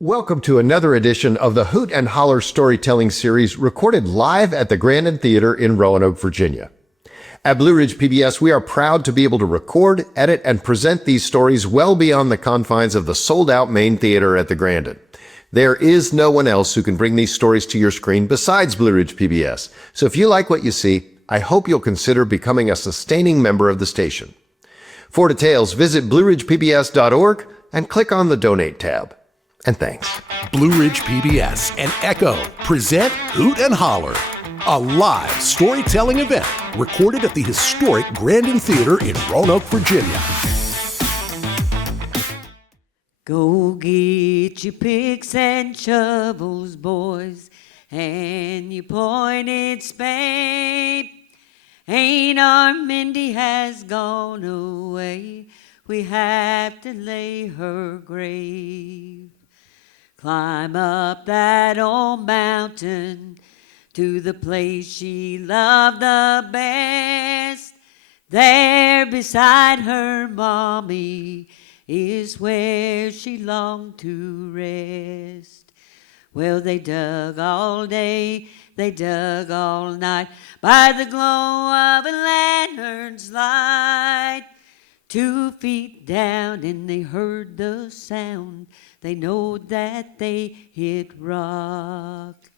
Welcome to another edition of the Hoot and Holler storytelling series recorded live at the Grandin Theatre in Roanoke, Virginia. At Blue Ridge PBS, we are proud to be able to record, edit, and present these stories well beyond the confines of the sold-out main theater at the Grandin. There is no one else who can bring these stories to your screen besides Blue Ridge PBS. So if you like what you see, I hope you'll consider becoming a sustaining member of the station. For details, visit blueridgepbs.org and click on the Donate tab. And thanks. Blue Ridge PBS and Echo present Hoot and Holler, a live storytelling event recorded at the historic Grandin Theatre in Roanoke, Virginia. Go get your picks and shovels, boys, and your pointed spade. Ain't our Mindy has gone away, we have to lay her grave. Climb up that old mountain to the place she loved the best. There beside her mommy is where she longed to rest. Well, they dug all day, they dug all night by the glow of a lantern's light. 2 feet down and they heard the sound. They know that they hit rock.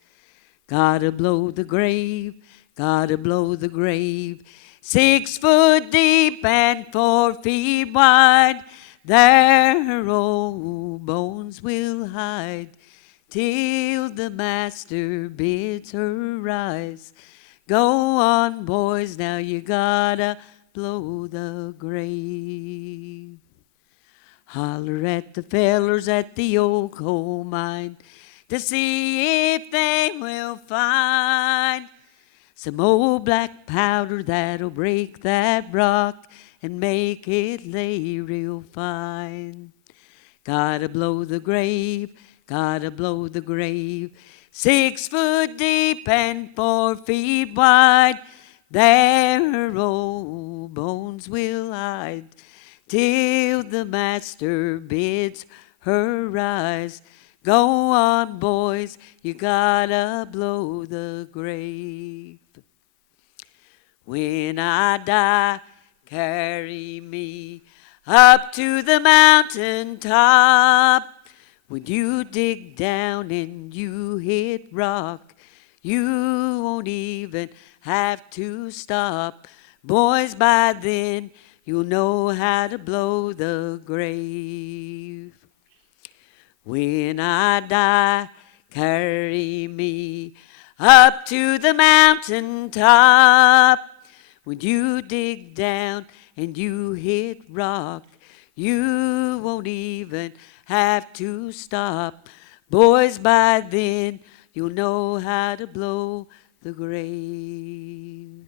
Gotta blow the grave, gotta blow the grave. 6 foot deep and 4 feet wide. There her old bones will hide till the master bids her rise. Go on, boys, now you gotta blow the grave. Holler at the fellers at the old coal mine to see if they will find some old black powder that'll break that rock and make it lay real fine. Gotta blow the grave, gotta blow the grave. 6 foot deep and 4 feet wide. There her old bones will hide till the master bids her rise. Go on, boys, you gotta blow the grave. When I die, carry me up to the mountain top. When you dig down and you hit rock, you won't even have to stop. Boys, by then you'll know how to blow the grave. When I die, carry me up to the mountain top. When you dig down and you hit rock, you won't even have to stop. Boys, by then you'll know how to blow the grave.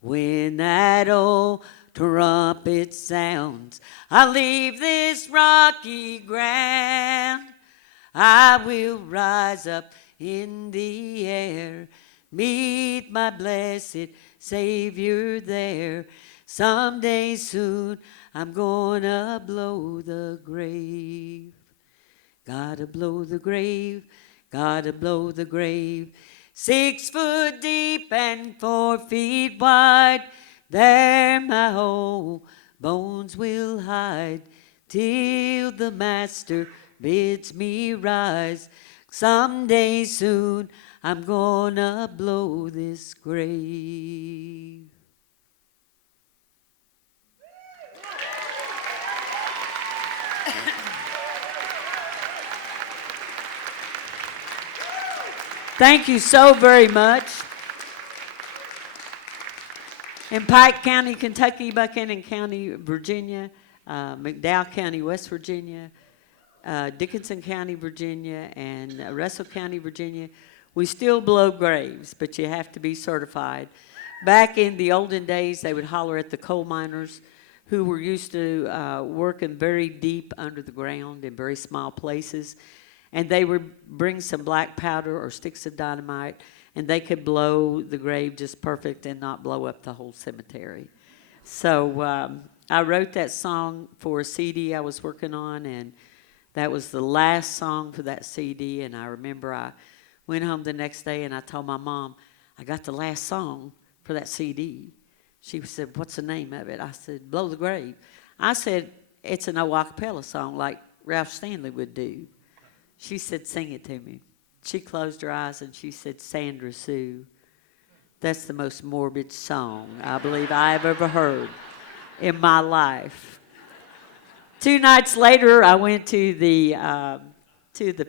When that old trumpet sounds, I'll leave this rocky ground. I will rise up in the air, meet my blessed Savior there. Someday soon I'm gonna blow the grave. Gotta blow the grave, gotta blow the grave. 6 foot deep and 4 feet wide. There my old bones will hide till the master bids me rise. Someday soon I'm gonna blow this grave. Thank you so very much. In Pike County, Kentucky, Buchanan County, Virginia, McDowell County, West Virginia, Dickinson County, Virginia, and Russell County, Virginia, we still blow graves, but you have to be certified. Back in the olden days, they would holler at the coal miners who were used to working very deep under the ground in very small places. And they would bring some black powder or sticks of dynamite, and they could blow the grave just perfect and not blow up the whole cemetery. So I wrote that song for a CD I was working on, and That was the last song for that CD, and I remember I went home the next day and I told my mom, I got the last song for that CD. She said, what's the name of it? I said, Blow the Grave. I said, it's an old a cappella song like Ralph Stanley would do. She said, sing it to me. She closed her eyes and she said, Sandra Sue. That's the most morbid song I believe I have ever heard in my life. 2 nights later, I went to the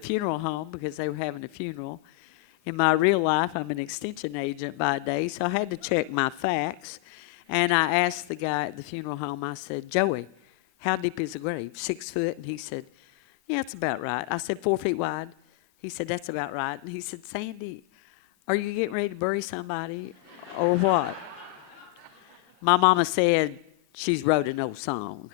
funeral home because they were having a funeral. In my real life, I'm an extension agent by day, so I had to check my facts. And I asked the guy at the funeral home, I said, Joey, how deep is the grave? 6 foot? And he said, yeah, it's about right. I said, 4 feet wide? He said, that's about right. And he said, Sandy, are you getting ready to bury somebody or what? My mama said, she's wrote an old song.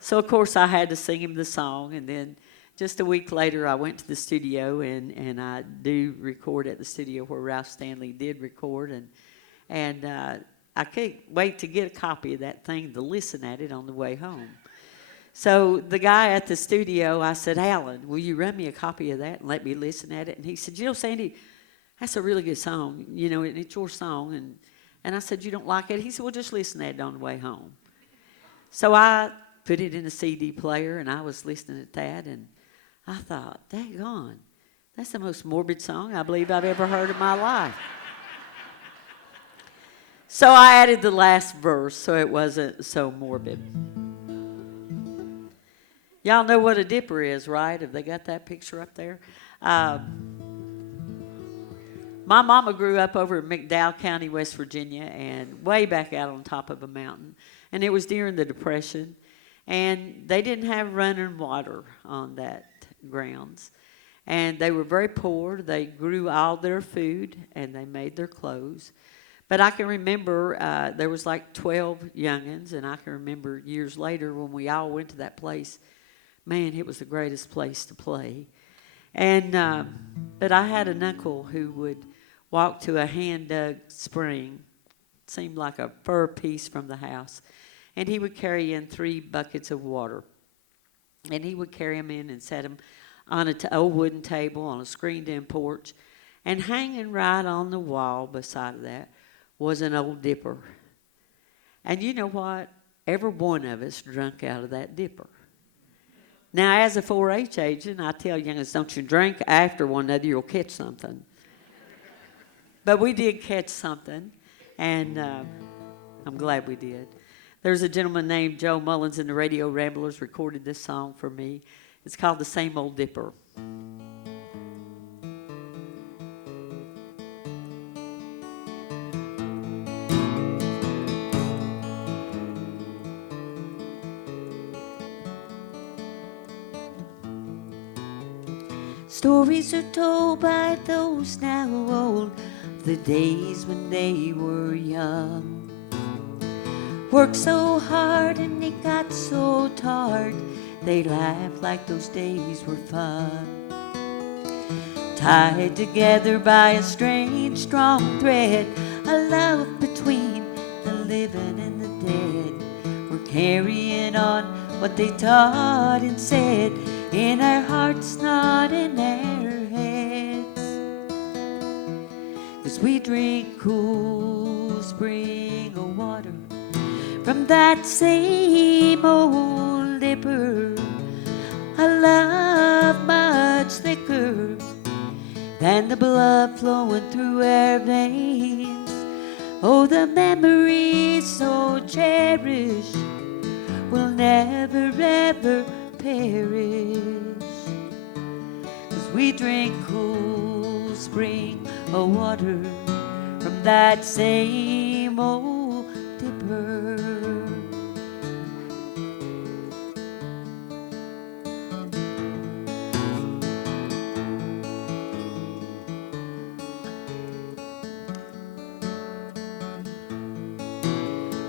So, of course, I had to sing him the song. And then just a week later, I went to the studio, and I do record at the studio where Ralph Stanley did record. And I can't wait to get a copy of that thing to listen at it on the way home. So the guy at the studio, I said, Alan, will you run me a copy of that and let me listen at it? And he said, Sandy, that's a really good song, and it's your song. And I said, you don't like it? He said, well, just listen at it on the way home. So I put it in a CD player, and I was listening at that, and I thought, daggone, that's the most morbid song I believe I've ever heard in my life. So I added the last verse so it wasn't so morbid. Y'all know what a dipper is, right? Have they got that picture up there? My mama grew up over in McDowell County, West Virginia, and way back out on top of a mountain. And it was during the Depression. And they didn't have running water on that grounds. And they were very poor. They grew all their food, and they made their clothes. But I can remember there was like 12 youngins, and I can remember years later when we all went to that place. Man, it was the greatest place to play. And but I had an uncle who would walk to a hand-dug spring. It seemed like a fur piece from the house. And he would carry in 3 buckets of water. And he would carry them in and set them on an old wooden table on a screened-in porch. And hanging right on the wall beside of that was an old dipper. And you know what? Every one of us drunk out of that dipper. Now, as a 4-H agent, I tell youngins, don't you drink after one another, you'll catch something. But we did catch something, and I'm glad we did. There's a gentleman named Joe Mullins in the Radio Ramblers recorded this song for me. It's called The Same Old Dipper. Stories are told by those now old, the days when they were young. Worked so hard and they got so tired, they laughed like those days were fun. Tied together by a strange, strong thread, a love between the living and the dead. We're carrying on what they taught and said, in our hearts, not in our heads. 'Cause we drink cool spring of water from that same old dipper, a love much thicker than the blood flowing through our veins. Oh, the memories so cherished will never ever perish. 'Cause we drink cool spring of water from that same old dipper.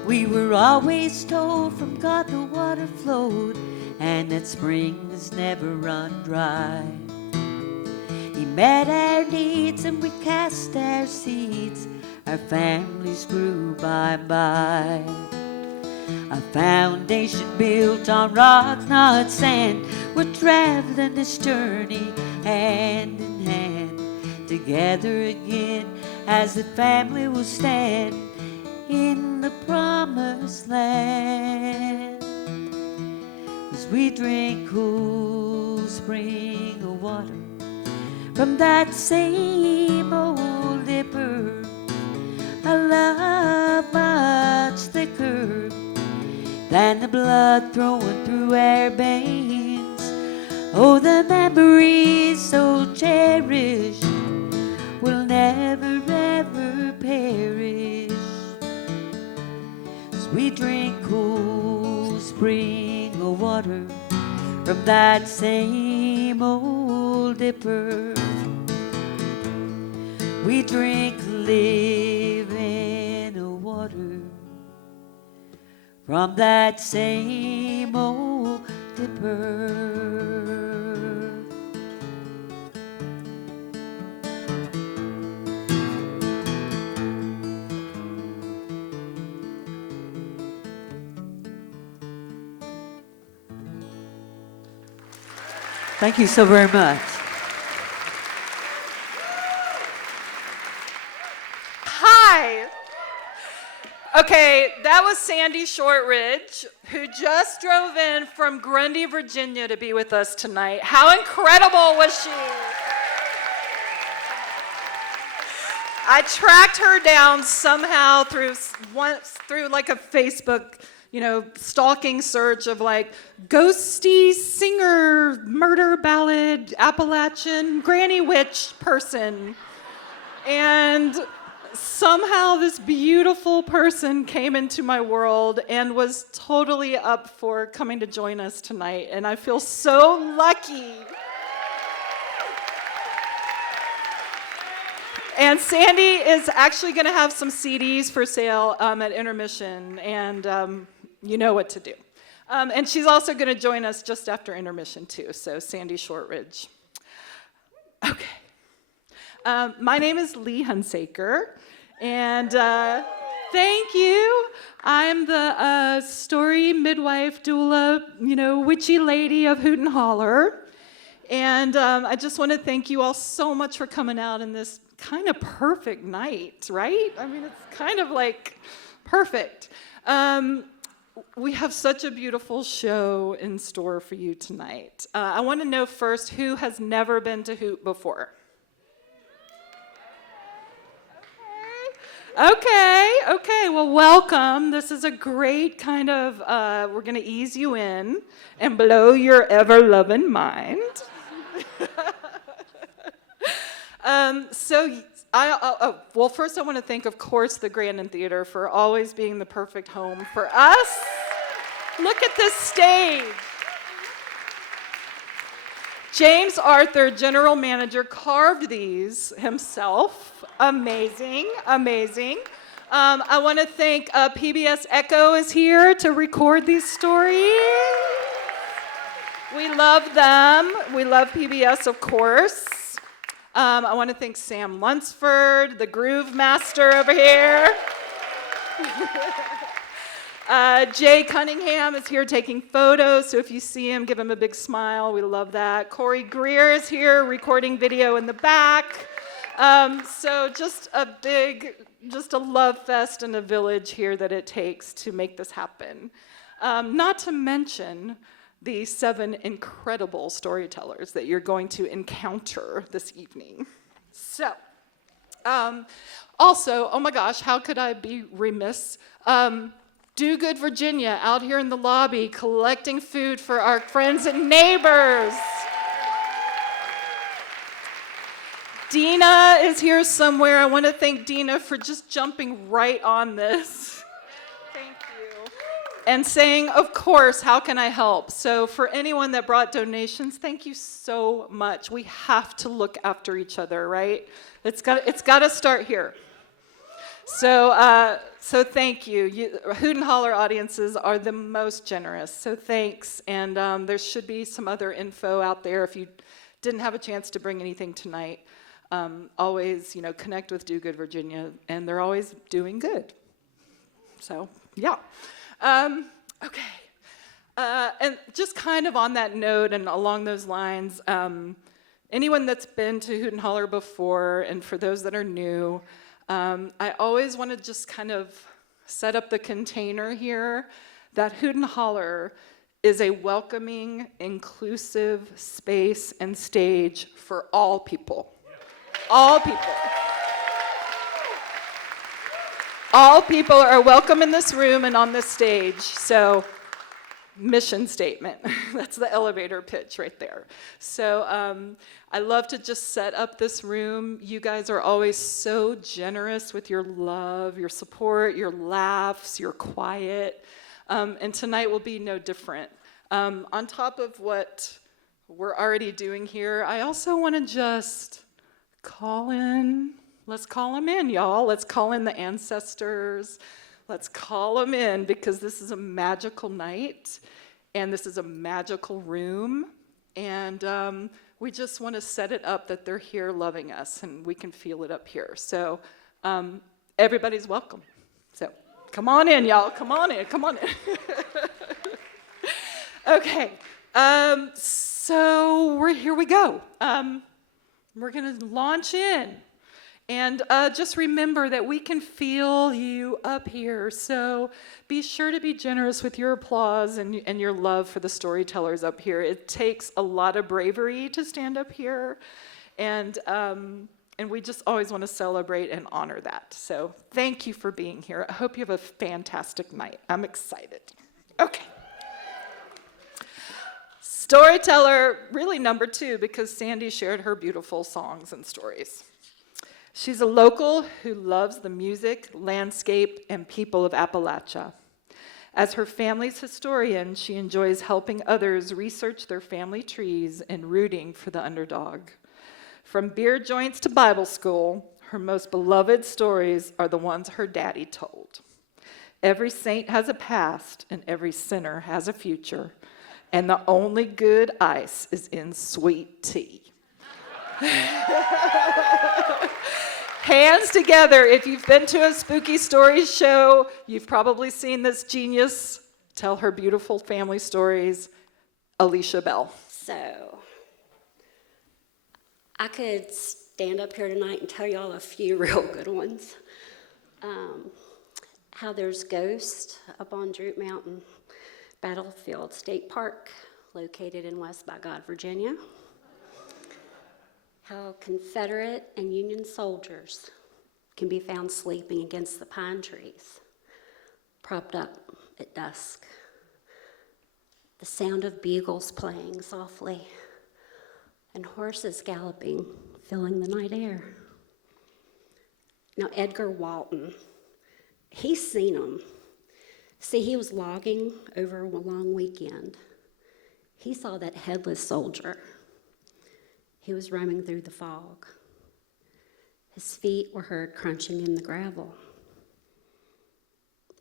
We were always told from God the water flowed, and that springs never run dry. He met our needs and we cast our seeds, our families grew by and by. A foundation built on rock, not sand. We're traveling this journey hand in hand. Together again as the family will stand in the promised land. As we drink cool spring water from that same old dipper, a love much thicker than the blood flowing through our veins. Oh, the memories so cherished will never ever perish. As we drink cool spring water from that same old dipper, we drink living water from that same old dipper. Thank you so very much. Hi. Okay, that was Sandy Shortridge, who just drove in from Grandin, Virginia to be with us tonight. How incredible was she? I tracked her down somehow through like a Facebook, stalking search of like ghosty singer, murder ballad, Appalachian, granny witch person. And somehow this beautiful person came into my world and was totally up for coming to join us tonight. And I feel so lucky. And Sandy is actually going to have some CDs for sale at intermission, and you know what to do. And she's also going to join us just after intermission, too, so Sandy Shortridge. Okay. My name is Lee Hunsaker, and thank you. I'm the story midwife, doula, witchy lady of Hoot and Holler. And I just want to thank you all so much for coming out in this kind of perfect night, right? I mean, it's kind of like perfect. We have such a beautiful show in store for you tonight. I want to know first, who has never been to Hoot before? Okay, well, welcome. This is a great kind of, we're going to ease you in and blow your ever-loving mind. Well, first I want to thank, of course, the Grandin Theatre for always being the perfect home for us. Look at this stage. James Arthur, general manager, carved these himself. Amazing, amazing. I want to thank PBS Echo is here to record these stories. We love them. We love PBS, of course. I want to thank Sam Lunsford, the groove master over here. Jay Cunningham is here taking photos, so if you see him, give him a big smile. We love that. Corey Greer is here recording video in the back. So just a love fest and a village here that it takes to make this happen. Not to mention the 7 incredible storytellers that you're going to encounter this evening. So, also, oh my gosh, how could I be remiss? Do Good Virginia out here in the lobby collecting food for our friends and neighbors. Dina is here somewhere. I want to thank Dina for just jumping right on this. Thank you. And saying, of course, how can I help? So for anyone that brought donations, thank you so much. We have to look after each other, right? It's got to start here. So thank you. Hoot and Holler audiences are the most generous, so thanks. And there should be some other info out there if you didn't have a chance to bring anything tonight. Always, connect with Do Good Virginia, and they're always doing good. So, yeah. Okay. And just kind of on that note and along those lines, anyone that's been to Hoot and Holler before, and for those that are new, I always want to just kind of set up the container here that Hoot and Holler is a welcoming, inclusive space and stage for all people. All people. All people are welcome in this room and on this stage. So, mission statement. That's the elevator pitch right there. So I love to just set up this room. You guys are always so generous with your love, your support, your laughs, your quiet. And tonight will be no different. On top of what we're already doing here, I also want to just call in. Let's call them in, y'all. Let's call in the ancestors. Let's call them in, because this is a magical night, and this is a magical room, and we just want to set it up that they're here loving us, and we can feel it up here. So everybody's welcome. So come on in, y'all. Come on in. Come on in. Okay. So here we go. We're going to launch in. And just remember that we can feel you up here. So be sure to be generous with your applause and your love for the storytellers up here. It takes a lot of bravery to stand up here. And we just always want to celebrate and honor that. So thank you for being here. I hope you have a fantastic night. I'm excited. Okay. Storyteller, really number 2, because Sandy shared her beautiful songs and stories. She's a local who loves the music, landscape, and people of Appalachia. As her family's historian, she enjoys helping others research their family trees and rooting for the underdog. From beer joints to Bible school, her most beloved stories are the ones her daddy told. Every saint has a past, and every sinner has a future, and the only good ice is in sweet tea. Hands together. If you've been to a spooky stories show, you've probably seen this genius tell her beautiful family stories, Alicia Bell. So, I could stand up here tonight and tell y'all a few real good ones. How there's ghosts up on Droop Mountain Battlefield State Park, located in West by God, Virginia. How Confederate and Union soldiers can be found sleeping against the pine trees, propped up at dusk. The sound of beagles playing softly, and horses galloping, filling the night air. Now, Edgar Walton, he's seen them. See, he was logging over a long weekend. He saw that headless soldier. He was roaming through the fog. His feet were heard crunching in the gravel.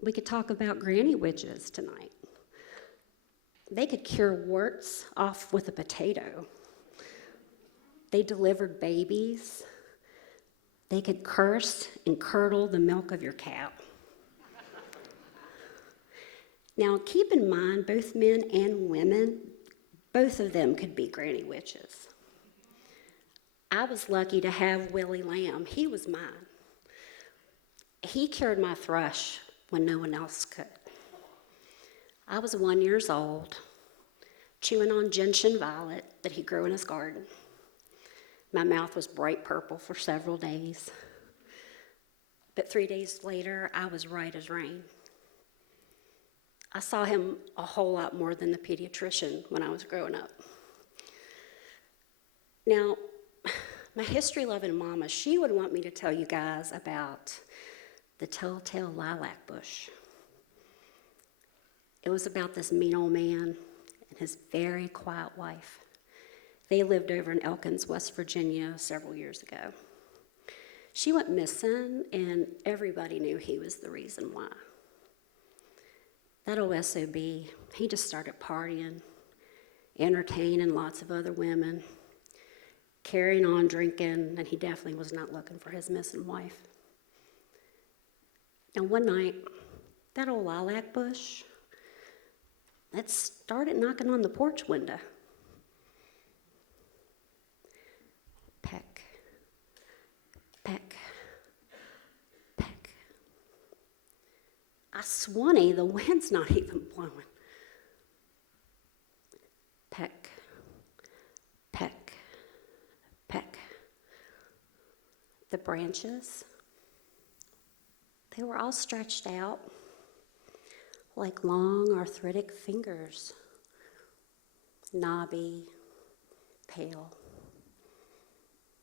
We could talk about granny witches tonight. They could cure warts off with a potato. They delivered babies. They could curse and curdle the milk of your cow. Now, keep in mind, both men and women, both of them could be granny witches. I was lucky to have Willie Lamb. He was mine. He cured my thrush when no one else could. I was 1 year old, chewing on gentian violet that he grew in his garden. My mouth was bright purple for several days. But 3 days later, I was right as rain. I saw him a whole lot more than the pediatrician when I was growing up. Now, my history-loving mama, she would want me to tell you guys about the telltale lilac bush. It was about this mean old man and his very quiet wife. They lived over in Elkins, West Virginia, several years ago. She went missing, and everybody knew he was the reason why. That old SOB, he just started partying, entertaining lots of other women, carrying on drinking, and he definitely was not looking for his missing wife. And one night, that old lilac bush it started knocking on the porch window. Peck, peck, peck. I swanny, the wind's not even blowing. Peck, peck, peck. The branches, they were all stretched out like long arthritic fingers, knobby, pale,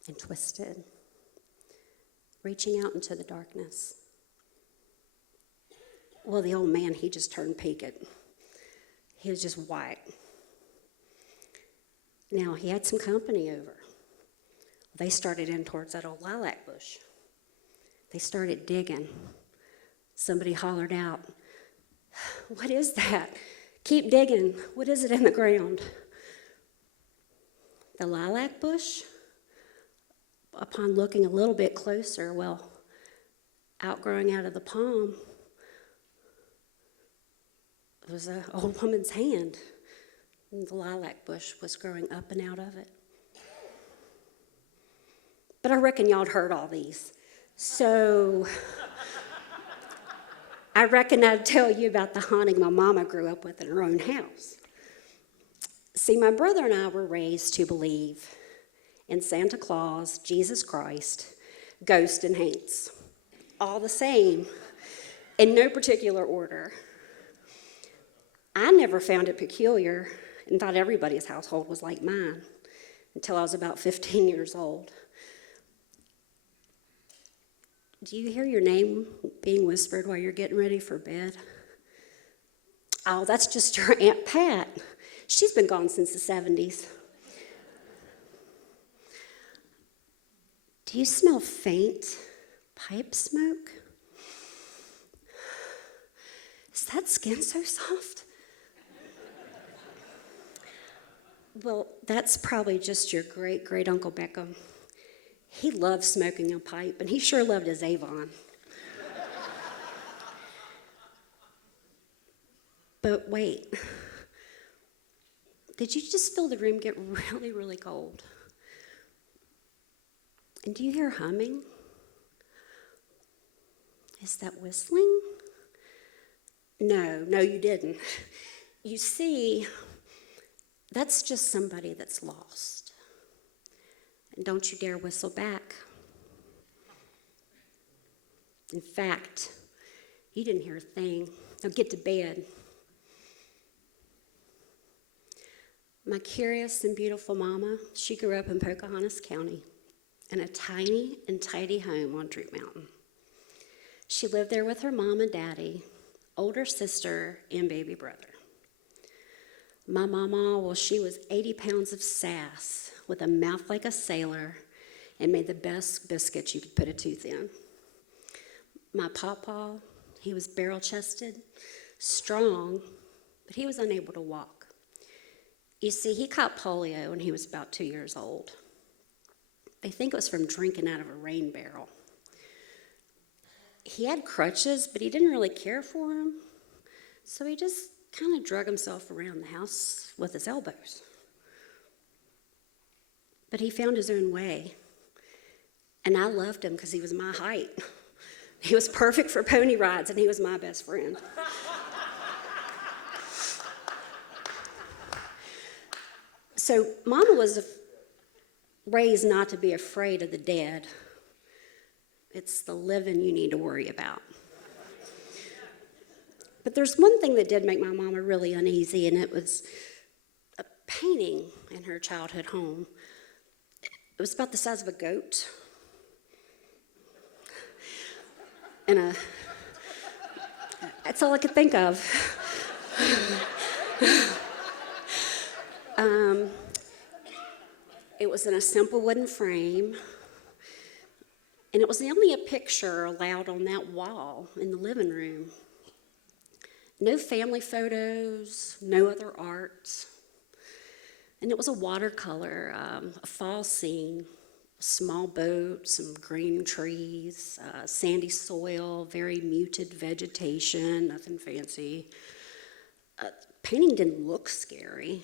and twisted, reaching out into the darkness. Well, the old man, he just turned peaked. He was just white. Now, he had some company over. They started in towards that old lilac bush. They started digging. Somebody hollered out, "What is that? Keep digging. What is it in the ground?" The lilac bush, upon looking a little bit closer, well, outgrowing out of the palm was an old woman's hand. And the lilac bush was growing up and out of it. But I reckon y'all heard all these. So I reckon I'd tell you about the haunting my mama grew up with in her own house. See, my brother and I were raised to believe in Santa Claus, Jesus Christ, ghosts, and haunts. All the same, in no particular order. I never found it peculiar and thought everybody's household was like mine until I was about 15 years old. Do you hear your name being whispered while you're getting ready for bed? Oh, that's just your Aunt Pat. She's been gone since the 70s. Do you smell faint pipe smoke? Is that skin so soft? Well, that's probably just your great-great-uncle Beckham. He loved smoking a pipe, and he sure loved his Avon. But wait, did you just feel the room get really, really cold? And do you hear humming? Is that whistling? No, you didn't. You see, that's just somebody that's lost. And don't you dare whistle back. In fact, you didn't hear a thing. Now get to bed. My curious and beautiful mama, she grew up in Pocahantas County in a tiny and tidy home on Droop Mountain. She lived there with her mom and daddy, older sister, and baby brother. My mama, well, she was 80 pounds of sass with a mouth like a sailor and made the best biscuits you could put a tooth in. My pawpaw, he was barrel-chested, strong, but he was unable to walk. You see, he caught polio when he was about 2 years old. They think it was from drinking out of a rain barrel. He had crutches, but he didn't really care for them, so he just kind of drug himself around the house with his elbows. But he found his own way, and I loved him because he was my height. He was perfect for pony rides, and he was my best friend. So Mama was raised not to be afraid of the dead. It's the living you need to worry about. But there's one thing that did make my mama really uneasy, and it was a painting in her childhood home. It was about the size of a goat. And that's all I could think of. It was in a simple wooden frame, and it was only a picture allowed on that wall in the living room. No family photos, no other art. And it was a watercolor, a fall scene, a small boat, some green trees, sandy soil, very muted vegetation, nothing fancy. painting didn't look scary.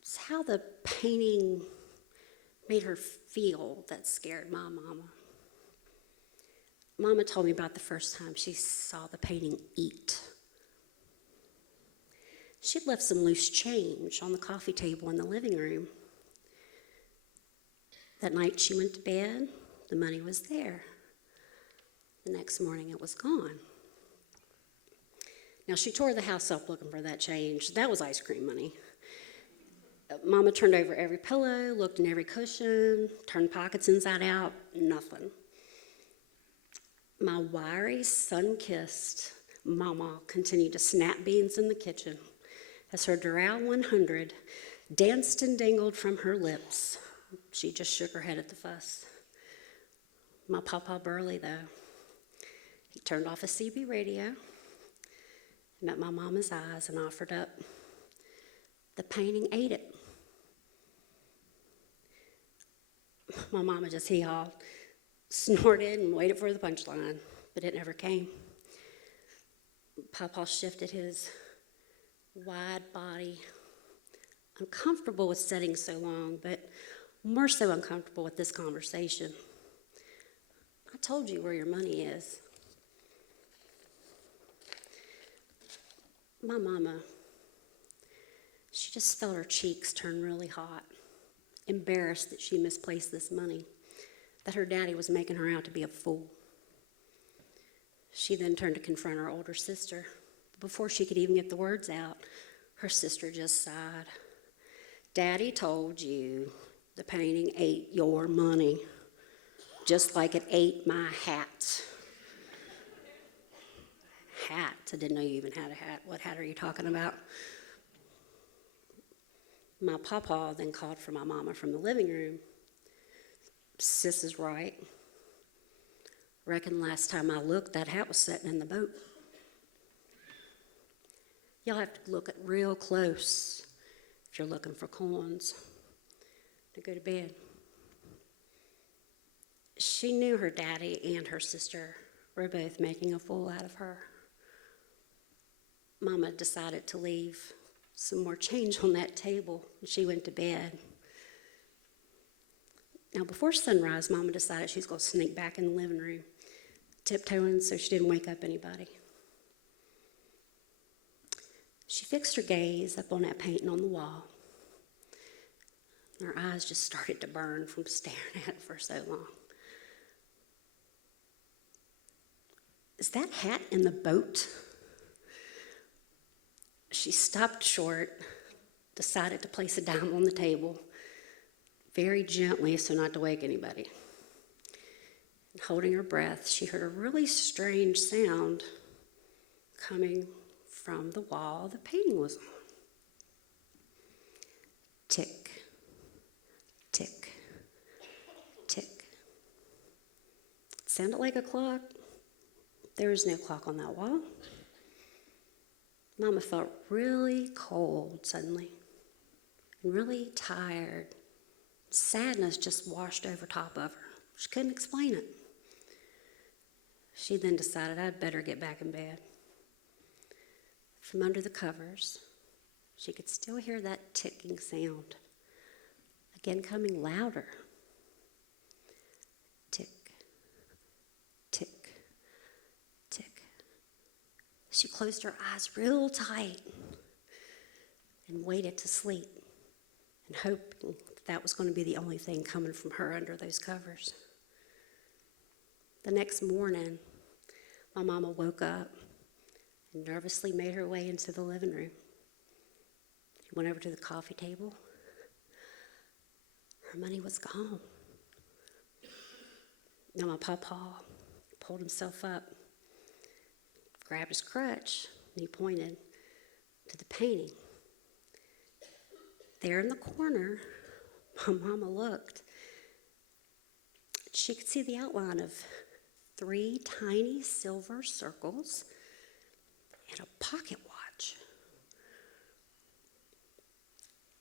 It's how the painting made her feel that scared my mama. Mama told me about the first time she saw the painting eat. She'd left some loose change on the coffee table in the living room. That night she went to bed, the money was there. The next morning it was gone. Now she tore the house up looking for that change. That was ice cream money. Mama turned over every pillow, looked in every cushion, turned pockets inside out, nothing. My wiry, sun-kissed mama continued to snap beans in the kitchen as her Doral 100 danced and dangled from her lips. She just shook her head at the fuss. My Papa Burley, though, he turned off a CB radio, met my mama's eyes, and offered up. The painting ate it. My mama just hee-hawed, snorted, and waited for the punchline, but it never came. Papa shifted his wide body, uncomfortable with sitting so long, but more so uncomfortable with this conversation. I told you where your money is. My mama, she just felt her cheeks turn really hot, embarrassed that she misplaced this money, that her daddy was making her out to be a fool. She then turned to confront her older sister. Before she could even get the words out, her sister just sighed. Daddy told you the painting ate your money, just like it ate my hat. Hat? I didn't know you even had a hat. What hat are you talking about? My papa then called for my mama from the living room. Sis is right. Reckon last time I looked, that hat was sitting in the boat. You'll have to look at real close if you're looking for coins to go to bed. She knew her daddy and her sister were both making a fool out of her. Mama decided to leave some more change on that table, and she went to bed. Now, before sunrise, Mama decided she was going to sneak back in the living room, tiptoeing so she didn't wake up anybody. She fixed her gaze up on that painting on the wall. Her eyes just started to burn from staring at it for so long. Is that hat in the boat? She stopped short, decided to place a dime on the table, very gently so not to wake anybody. And holding her breath, she heard a really strange sound coming from the wall the painting was on. Tick, tick, tick. It sounded like a clock. There was no clock on that wall. Mama felt really cold suddenly, and really tired. Sadness just washed over top of her. She couldn't explain it. She then decided I'd better get back in bed. From under the covers, she could still hear that ticking sound, again coming louder. Tick, tick, tick. She closed her eyes real tight and waited to sleep, and hoping that was going to be the only thing coming from her under those covers. The next morning, my mama woke up and nervously made her way into the living room. She went over to the coffee table. Her money was gone. Now my papa pulled himself up, grabbed his crutch, and he pointed to the painting. There in the corner, my mama looked. She could see the outline of 3 tiny silver circles and a pocket watch.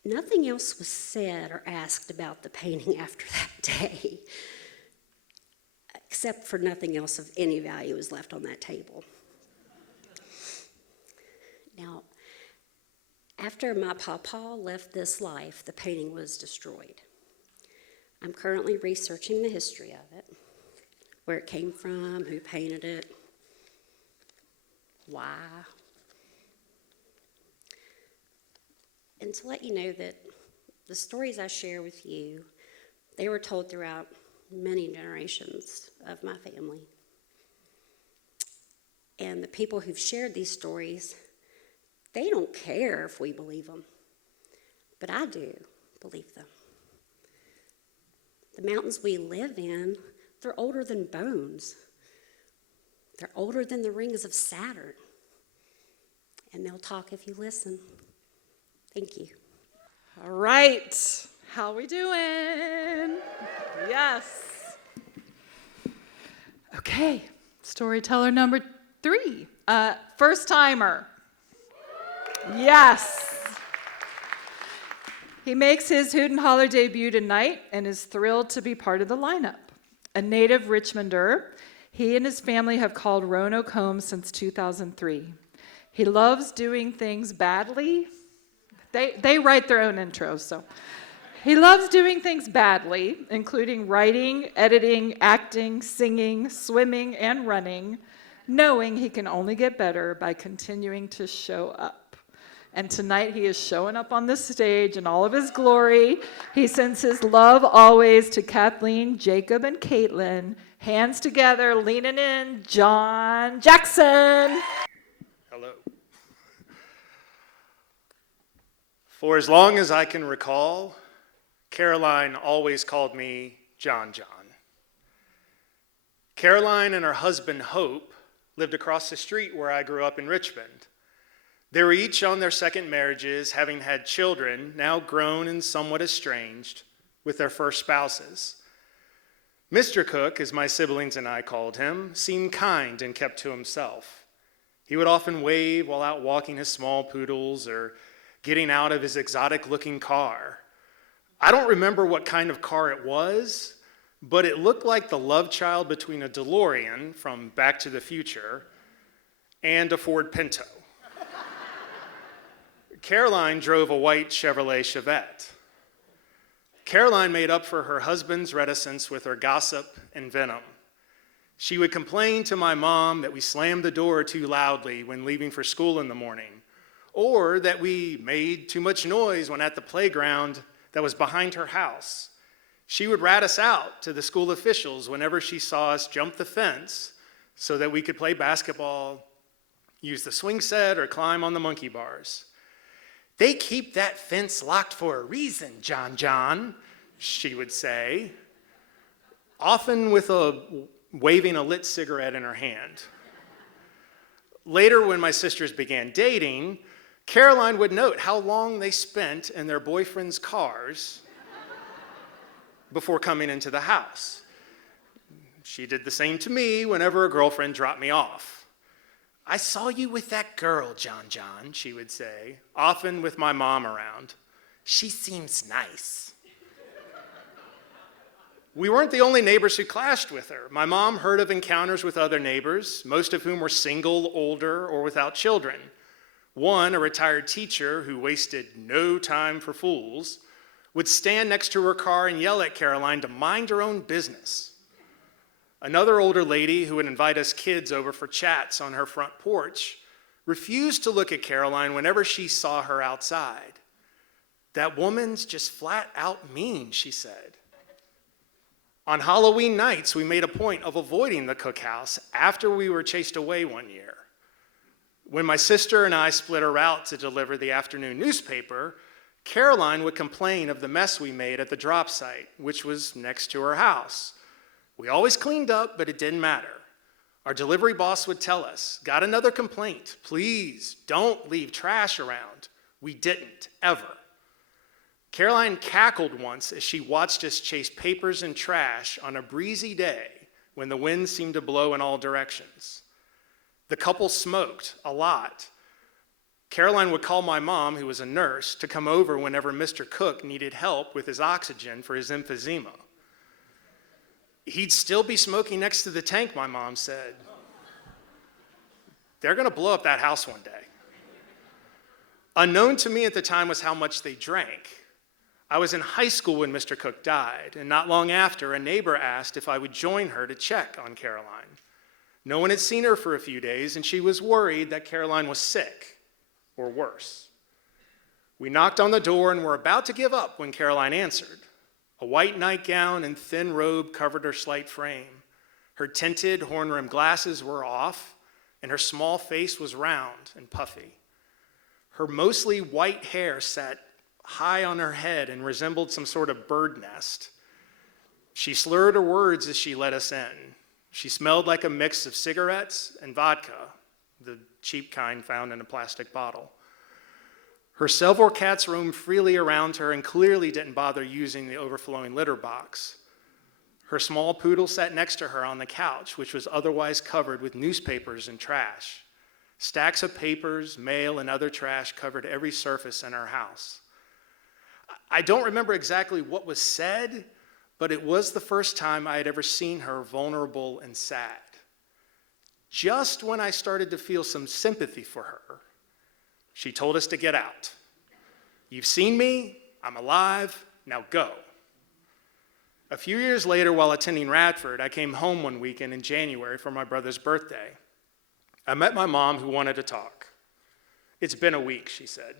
Nothing else was said or asked about the painting after that day, except for nothing else of any value was left on that table. Now, after my pawpaw left this life, the painting was destroyed. I'm currently researching the history of it, where it came from, who painted it, why. And to let you know that the stories I share with you, they were told throughout many generations of my family. And the people who've shared these stories, they don't care if we believe them, but I do believe them. The mountains we live in, they're older than bones. They're older than the rings of Saturn. And they'll talk if you listen. Thank you. All right. How we doing? Yes. Okay. Storyteller number 3. First timer. Yes. He makes his Hoot and Holler debut tonight and is thrilled to be part of the lineup. A native Richmonder, he and his family have called Roanoke home since 2003. He loves doing things badly. They write their own intros, so. He loves doing things badly, including writing, editing, acting, singing, swimming, and running, knowing he can only get better by continuing to show up. And tonight he is showing up on the stage in all of his glory. He sends his love always to Kathleen, Jacob, and Caitlin. Hands together, leaning in, John Jackson. Hello. For as long as I can recall, Caroline always called me John John. Caroline and her husband, Hope, lived across the street where I grew up in Richmond. They were each on their second marriages, having had children, now grown and somewhat estranged, with their first spouses. Mr. Cook, as my siblings and I called him, seemed kind and kept to himself. He would often wave while out walking his small poodles or getting out of his exotic-looking car. I don't remember what kind of car it was, but it looked like the love child between a DeLorean from Back to the Future and a Ford Pinto. Caroline drove a white Chevrolet Chevette. Caroline made up for her husband's reticence with her gossip and venom. She would complain to my mom that we slammed the door too loudly when leaving for school in the morning, or that we made too much noise when at the playground that was behind her house. She would rat us out to the school officials whenever she saw us jump the fence so that we could play basketball, use the swing set, or climb on the monkey bars. "They keep that fence locked for a reason, John John," she would say, often waving a lit cigarette in her hand. Later, when my sisters began dating, Caroline would note how long they spent in their boyfriends' cars before coming into the house. She did the same to me whenever a girlfriend dropped me off. "I saw you with that girl, John John," she would say, often with my mom around. "She seems nice." We weren't the only neighbors who clashed with her. My mom heard of encounters with other neighbors, most of whom were single, older, or without children. One, a retired teacher who wasted no time for fools, would stand next to her car and yell at Caroline to mind her own business. Another older lady who would invite us kids over for chats on her front porch refused to look at Caroline whenever she saw her outside. "That woman's just flat out mean," she said. On Halloween nights, we made a point of avoiding the cookhouse after we were chased away one year. When my sister and I split a route to deliver the afternoon newspaper, Caroline would complain of the mess we made at the drop site, which was next to her house. We always cleaned up, but it didn't matter. Our delivery boss would tell us, "Got another complaint. Please don't leave trash around." We didn't, ever. Caroline cackled once as she watched us chase papers and trash on a breezy day when the wind seemed to blow in all directions. The couple smoked a lot. Caroline would call my mom, who was a nurse, to come over whenever Mr. Cook needed help with his oxygen for his emphysema. "He'd still be smoking next to the tank," my mom said. "They're going to blow up that house one day." Unknown to me at the time was how much they drank. I was in high school when Mr. Cook died, and not long after, a neighbor asked if I would join her to check on Caroline. No one had seen her for a few days, and she was worried that Caroline was sick, or worse. We knocked on the door and were about to give up when Caroline answered. A white nightgown and thin robe covered her slight frame. Her tinted, horn-rimmed glasses were off, and her small face was round and puffy. Her mostly white hair sat high on her head and resembled some sort of bird nest. She slurred her words as she let us in. She smelled like a mix of cigarettes and vodka, the cheap kind found in a plastic bottle. Her several cats roamed freely around her and clearly didn't bother using the overflowing litter box. Her small poodle sat next to her on the couch, which was otherwise covered with newspapers and trash. Stacks of papers, mail, and other trash covered every surface in her house. I don't remember exactly what was said, but it was the first time I had ever seen her vulnerable and sad. Just when I started to feel some sympathy for her, she told us to get out. You've seen me, I'm alive, now go. A few years later, while attending Radford, I came home one weekend in January for my brother's birthday. I met my mom, who wanted to talk. It's been a week, she said.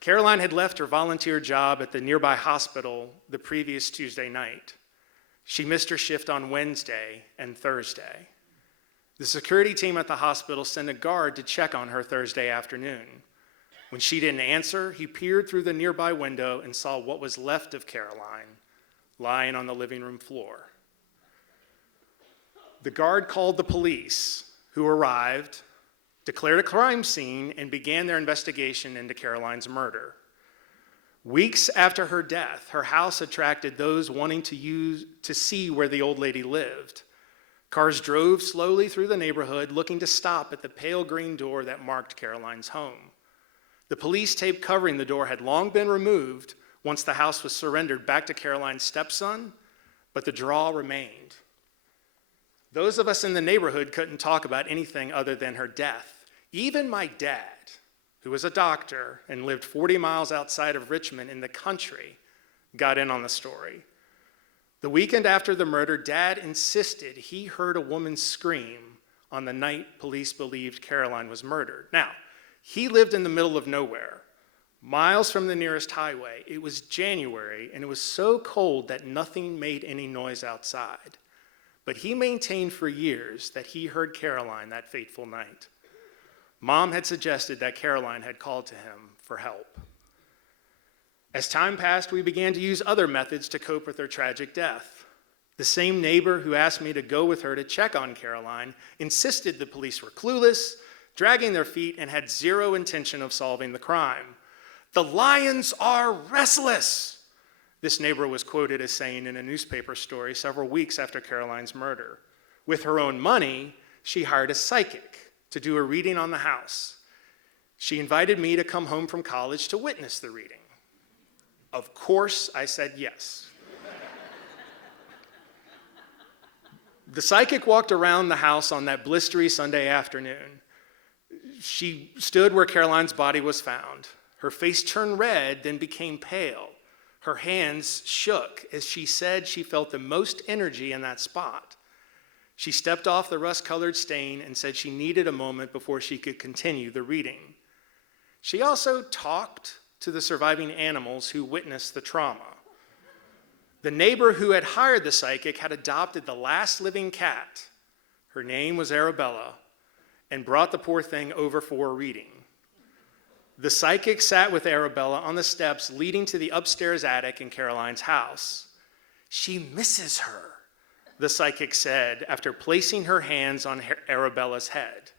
Caroline had left her volunteer job at the nearby hospital the previous Tuesday night. She missed her shift on Wednesday and Thursday. The security team at the hospital sent a guard to check on her Thursday afternoon. When she didn't answer, he peered through the nearby window and saw what was left of Caroline lying on the living room floor. The guard called the police, who arrived, declared a crime scene, and began their investigation into Caroline's murder. Weeks after her death, her house attracted those wanting to see where the old lady lived. Cars drove slowly through the neighborhood, looking to stop at the pale green door that marked Caroline's home. The police tape covering the door had long been removed once the house was surrendered back to Caroline's stepson, but the draw remained. Those of us in the neighborhood couldn't talk about anything other than her death. Even my dad, who was a doctor and lived 40 miles outside of Richmond in the country, got in on the story. The weekend after the murder, Dad insisted he heard a woman scream on the night police believed Caroline was murdered. Now, he lived in the middle of nowhere, miles from the nearest highway. It was January, and it was so cold that nothing made any noise outside. But he maintained for years that he heard Caroline that fateful night. Mom had suggested that Caroline had called to him for help. As time passed, we began to use other methods to cope with her tragic death. The same neighbor who asked me to go with her to check on Caroline insisted the police were clueless, dragging their feet, and had zero intention of solving the crime. "The lions are restless," this neighbor was quoted as saying in a newspaper story several weeks after Caroline's murder. With her own money, she hired a psychic to do a reading on the house. She invited me to come home from college to witness the reading. Of course, I said yes. The psychic walked around the house on that blistery Sunday afternoon. She stood where Caroline's body was found. Her face turned red, then became pale. Her hands shook as she said she felt the most energy in that spot. She stepped off the rust-colored stain and said she needed a moment before she could continue the reading. She also talked to the surviving animals who witnessed the trauma. The neighbor who had hired the psychic had adopted the last living cat. Her name was Arabella, and brought the poor thing over for a reading. The psychic sat with Arabella on the steps leading to the upstairs attic in Caroline's house. "She misses her," the psychic said after placing her hands on Arabella's head.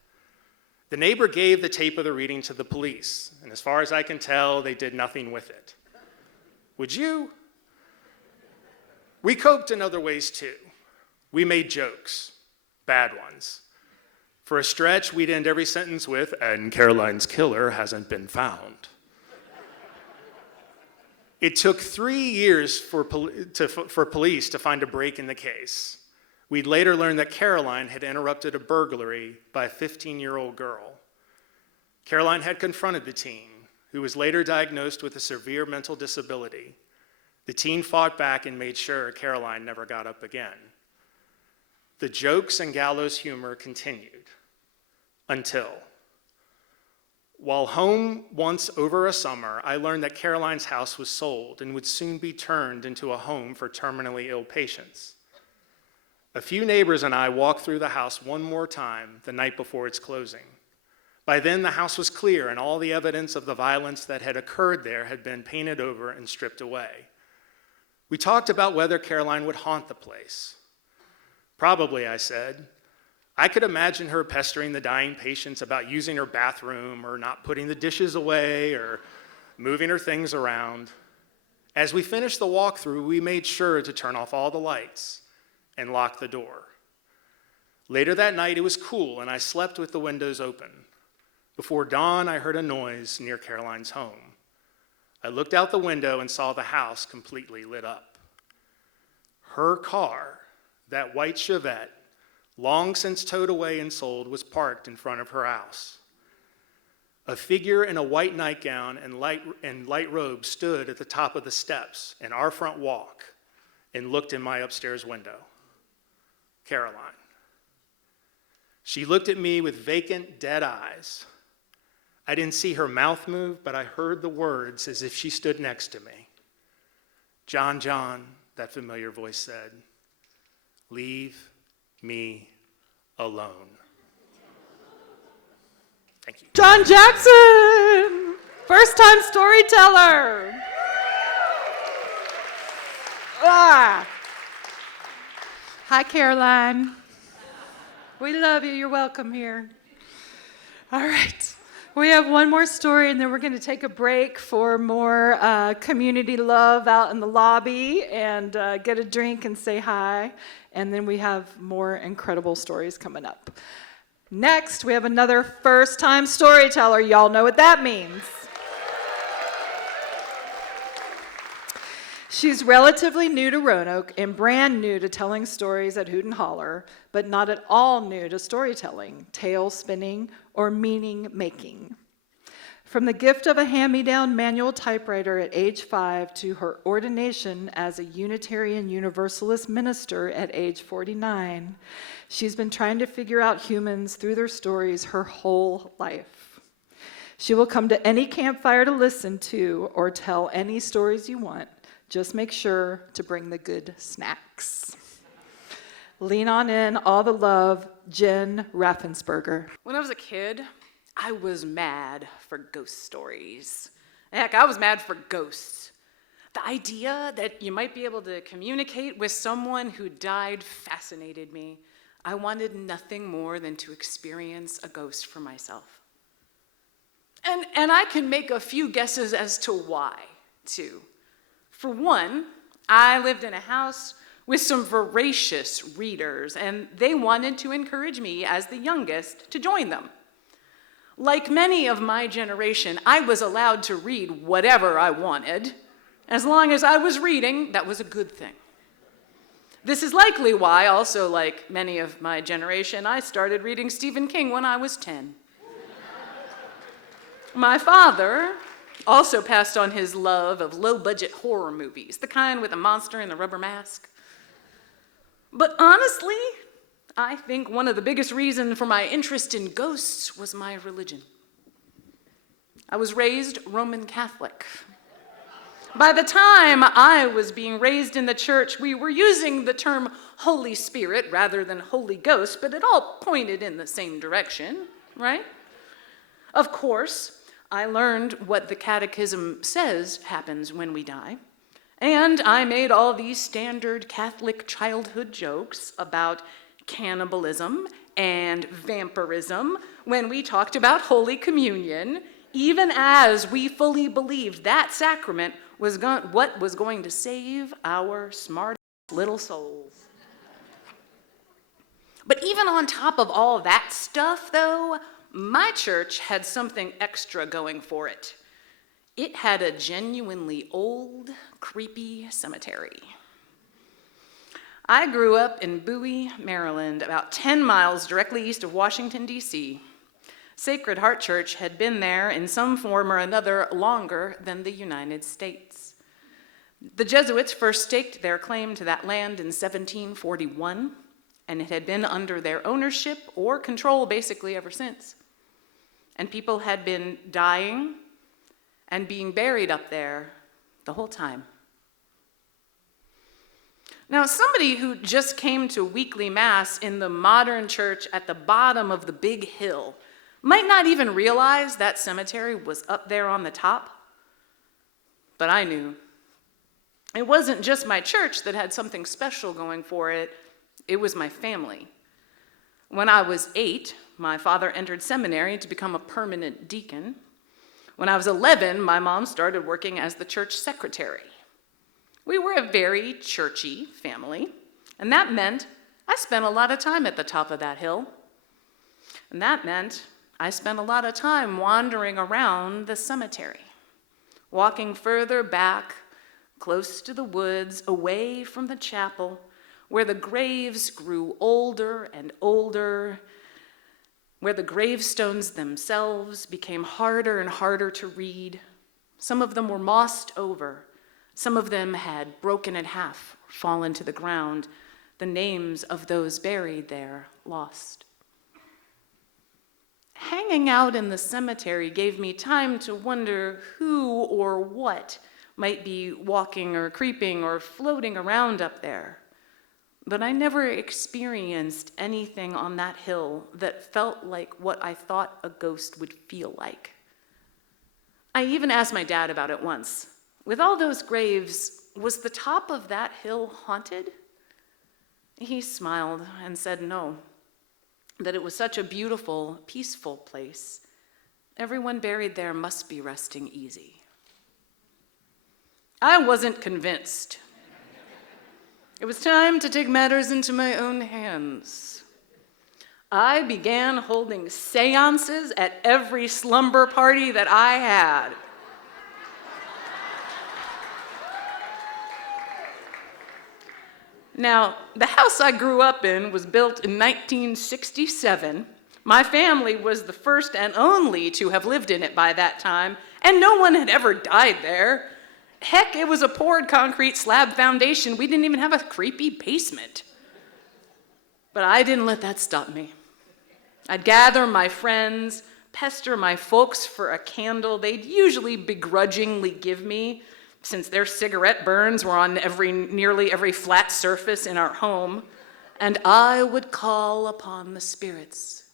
The neighbor gave the tape of the reading to the police, and as far as I can tell, they did nothing with it. Would you? We coped in other ways too. We made jokes, bad ones. For a stretch, we'd end every sentence with, "and Caroline's killer hasn't been found." It took 3 years for police to find a break in the case. We'd later learned that Caroline had interrupted a burglary by a 15-year-old girl. Caroline had confronted the teen, who was later diagnosed with a severe mental disability. The teen fought back and made sure Caroline never got up again. The jokes and gallows humor continued until, while home once over a summer, I learned that Caroline's house was sold and would soon be turned into a home for terminally ill patients. A few neighbors and I walked through the house one more time the night before its closing. By then, the house was clear, and all the evidence of the violence that had occurred there had been painted over and stripped away. We talked about whether Caroline would haunt the place. Probably, I said. I could imagine her pestering the dying patients about using her bathroom or not putting the dishes away or moving her things around. As we finished the walkthrough, we made sure to turn off all the lights and lock the door. Later that night, it was cool, and I slept with the windows open. Before dawn, I heard a noise near Caroline's home. I looked out the window and saw the house completely lit up. Her car, that white Chevette, long since towed away and sold, was parked in front of her house. A figure in a white nightgown and light robe stood at the top of the steps in our front walk and looked in my upstairs window. Caroline. She looked at me with vacant, dead eyes. I didn't see her mouth move, but I heard the words as if she stood next to me. "John, John," that familiar voice said, "leave me alone." Thank you. John Jackson, first-time storyteller. Hi, Caroline. We love you. You're welcome here. All right. We have one more story, and then we're going to take a break for more community love out in the lobby and get a drink and say hi. And then we have more incredible stories coming up. Next, we have another first-time storyteller. Y'all know what that means. She's relatively new to Roanoke and brand new to telling stories at Hoot and Holler, but not at all new to storytelling, tale spinning, or meaning making. From the gift of a hand-me-down manual typewriter at age 5 to her ordination as a Unitarian Universalist minister at age 49, she's been trying to figure out humans through their stories her whole life. She will come to any campfire to listen to or tell any stories you want. Just make sure to bring the good snacks. Lean on in, all the love, Jen Raffensperger. When I was a kid, I was mad for ghost stories. Heck, I was mad for ghosts. The idea that you might be able to communicate with someone who died fascinated me. I wanted nothing more than to experience a ghost for myself. And I can make a few guesses as to why, too. For one, I lived in a house with some voracious readers, and they wanted to encourage me as the youngest to join them. Like many of my generation, I was allowed to read whatever I wanted. As long as I was reading, that was a good thing. This is likely why, also like many of my generation, I started reading Stephen King when I was 10. My father also passed on his love of low-budget horror movies, the kind with a monster in the rubber mask. But honestly, I think one of the biggest reasons for my interest in ghosts was my religion. I was raised Roman Catholic. By the time I was being raised in the church, we were using the term Holy Spirit rather than Holy Ghost, but it all pointed in the same direction, right? Of course, I learned what the Catechism says happens when we die, and I made all these standard Catholic childhood jokes about cannibalism and vampirism when we talked about Holy Communion, even as we fully believed that sacrament was what was going to save our smart little souls. But even on top of all that stuff, though, my church had something extra going for it. It had a genuinely old, creepy cemetery. I grew up in Bowie, Maryland, about 10 miles directly east of Washington, D.C. Sacred Heart Church had been there in some form or another longer than the United States. The Jesuits first staked their claim to that land in 1741, and it had been under their ownership or control basically ever since. And people had been dying and being buried up there the whole time. Now, somebody who just came to weekly mass in the modern church at the bottom of the big hill might not even realize that cemetery was up there on the top. But I knew. It wasn't just my church that had something special going for it, it was my family. When I was 8, my father entered seminary to become a permanent deacon. When I was 11, my mom started working as the church secretary. We were a very churchy family, and that meant I spent a lot of time at the top of that hill. And that meant I spent a lot of time wandering around the cemetery, walking further back, close to the woods, away from the chapel, where the graves grew older and older, where the gravestones themselves became harder and harder to read. Some of them were mossed over. Some of them had broken in half, fallen to the ground, the names of those buried there lost. Hanging out in the cemetery gave me time to wonder who or what might be walking or creeping or floating around up there. But I never experienced anything on that hill that felt like what I thought a ghost would feel like. I even asked my dad about it once. With all those graves, was the top of that hill haunted? He smiled and said no, that it was such a beautiful, peaceful place. Everyone buried there must be resting easy. I wasn't convinced. It was time to take matters into my own hands. I began holding seances at every slumber party that I had. Now, the house I grew up in was built in 1967. My family was the first and only to have lived in it by that time, and no one had ever died there. Heck, it was a poured concrete slab foundation. We didn't even have a creepy basement. But I didn't let that stop me. I'd gather my friends, pester my folks for a candle they'd usually begrudgingly give me, since their cigarette burns were on nearly every flat surface in our home, and I would call upon the spirits.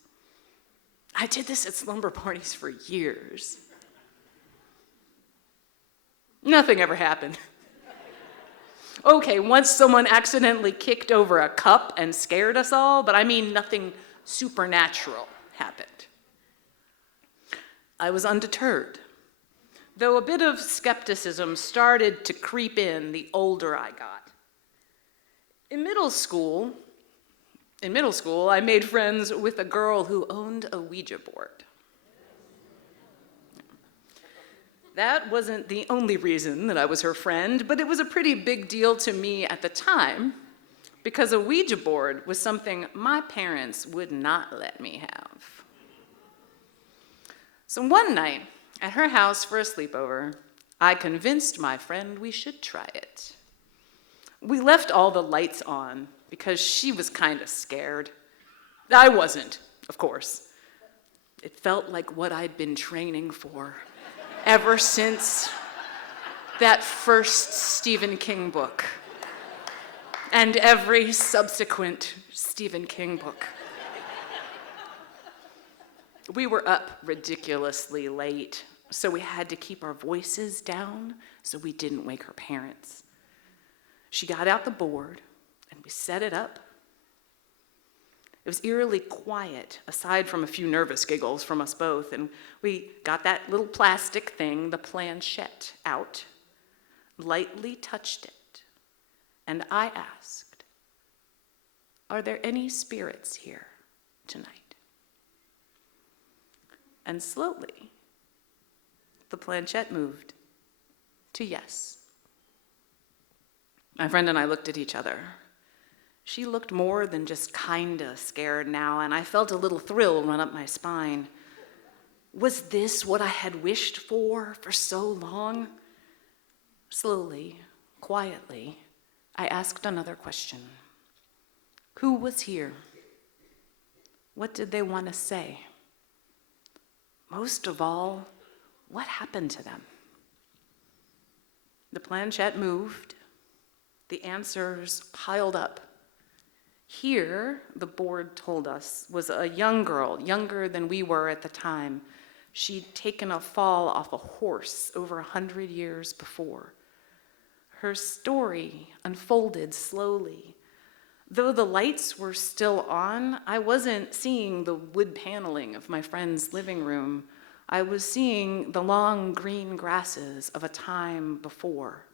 I did this at slumber parties for years. Nothing ever happened. Okay, once someone accidentally kicked over a cup and scared us all, but I mean nothing supernatural happened. I was undeterred, though a bit of skepticism started to creep in the older I got. In middle school, I made friends with a girl who owned a Ouija board. That wasn't the only reason that I was her friend, but it was a pretty big deal to me at the time, because a Ouija board was something my parents would not let me have. So one night, at her house for a sleepover, I convinced my friend we should try it. We left all the lights on because she was kind of scared. I wasn't, of course. It felt like what I'd been training for ever since that first Stephen King book and every subsequent Stephen King book. We were up ridiculously late, so we had to keep our voices down so we didn't wake her parents. She got out the board, and we set it up. It was eerily quiet, aside from a few nervous giggles from us both, and we got that little plastic thing, the planchette, out, lightly touched it, and I asked, "Are there any spirits here tonight?" And slowly, the planchette moved to yes. My friend and I looked at each other. She looked more than just kinda scared now, and I felt a little thrill run up my spine. Was this what I had wished for so long? Slowly, quietly, I asked another question. Who was here? What did they want to say? Most of all, what happened to them? The planchette moved. The answers piled up. Here, the board told us, was a young girl, younger than we were at the time. She'd taken a fall off a horse over 100 years before. Her story unfolded slowly. Though the lights were still on, I wasn't seeing the wood paneling of my friend's living room. I was seeing the long green grasses of a time before,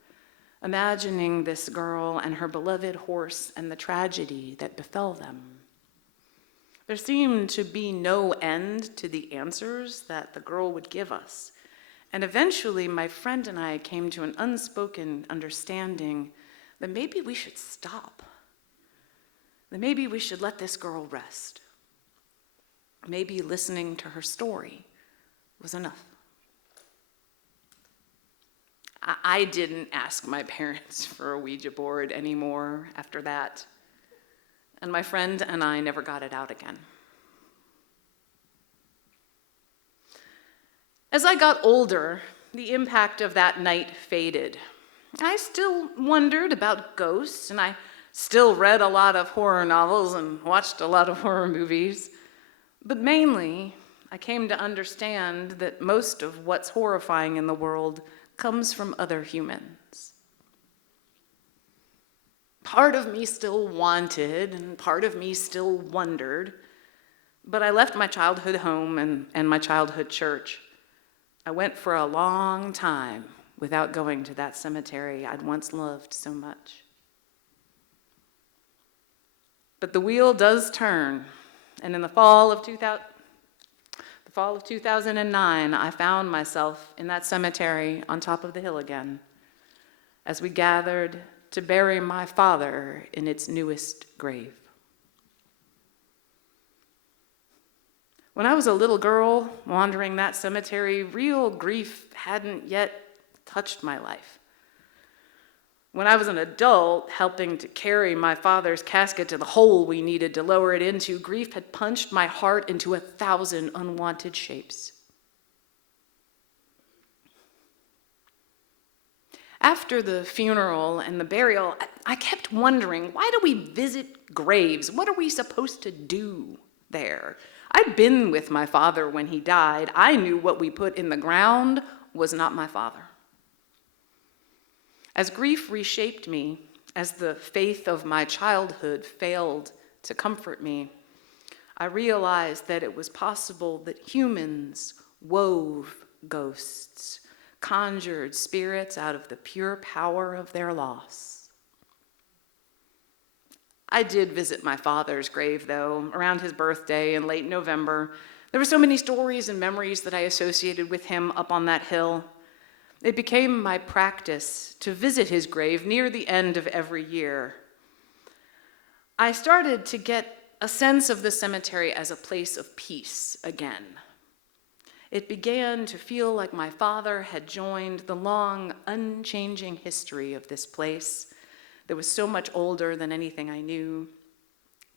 imagining this girl and her beloved horse and the tragedy that befell them. There seemed to be no end to the answers that the girl would give us. And eventually, my friend and I came to an unspoken understanding that maybe we should stop. That maybe we should let this girl rest. Maybe listening to her story was enough. I didn't ask my parents for a Ouija board anymore after that, and my friend and I never got it out again. As I got older, the impact of that night faded. I still wondered about ghosts, and I still read a lot of horror novels and watched a lot of horror movies, but mainly, I came to understand that most of what's horrifying in the world comes from other humans. Part of me still wanted, and part of me still wondered, but I left my childhood home and my childhood church. I went for a long time without going to that cemetery I'd once loved so much. But the wheel does turn, and in the fall of 2009, I found myself in that cemetery on top of the hill again, as we gathered to bury my father in its newest grave. When I was a little girl wandering that cemetery, real grief hadn't yet touched my life. When I was an adult helping to carry my father's casket to the hole we needed to lower it into, grief had punched my heart into 1,000 unwanted shapes. After the funeral and the burial, I kept wondering, why do we visit graves? What are we supposed to do there? I'd been with my father when he died. I knew what we put in the ground was not my father. As grief reshaped me, as the faith of my childhood failed to comfort me, I realized that it was possible that humans wove ghosts, conjured spirits out of the pure power of their loss. I did visit my father's grave, though, around his birthday in late November. There were so many stories and memories that I associated with him up on that hill. It became my practice to visit his grave near the end of every year. I started to get a sense of the cemetery as a place of peace again. It began to feel like my father had joined the long, unchanging history of this place that was so much older than anything I knew,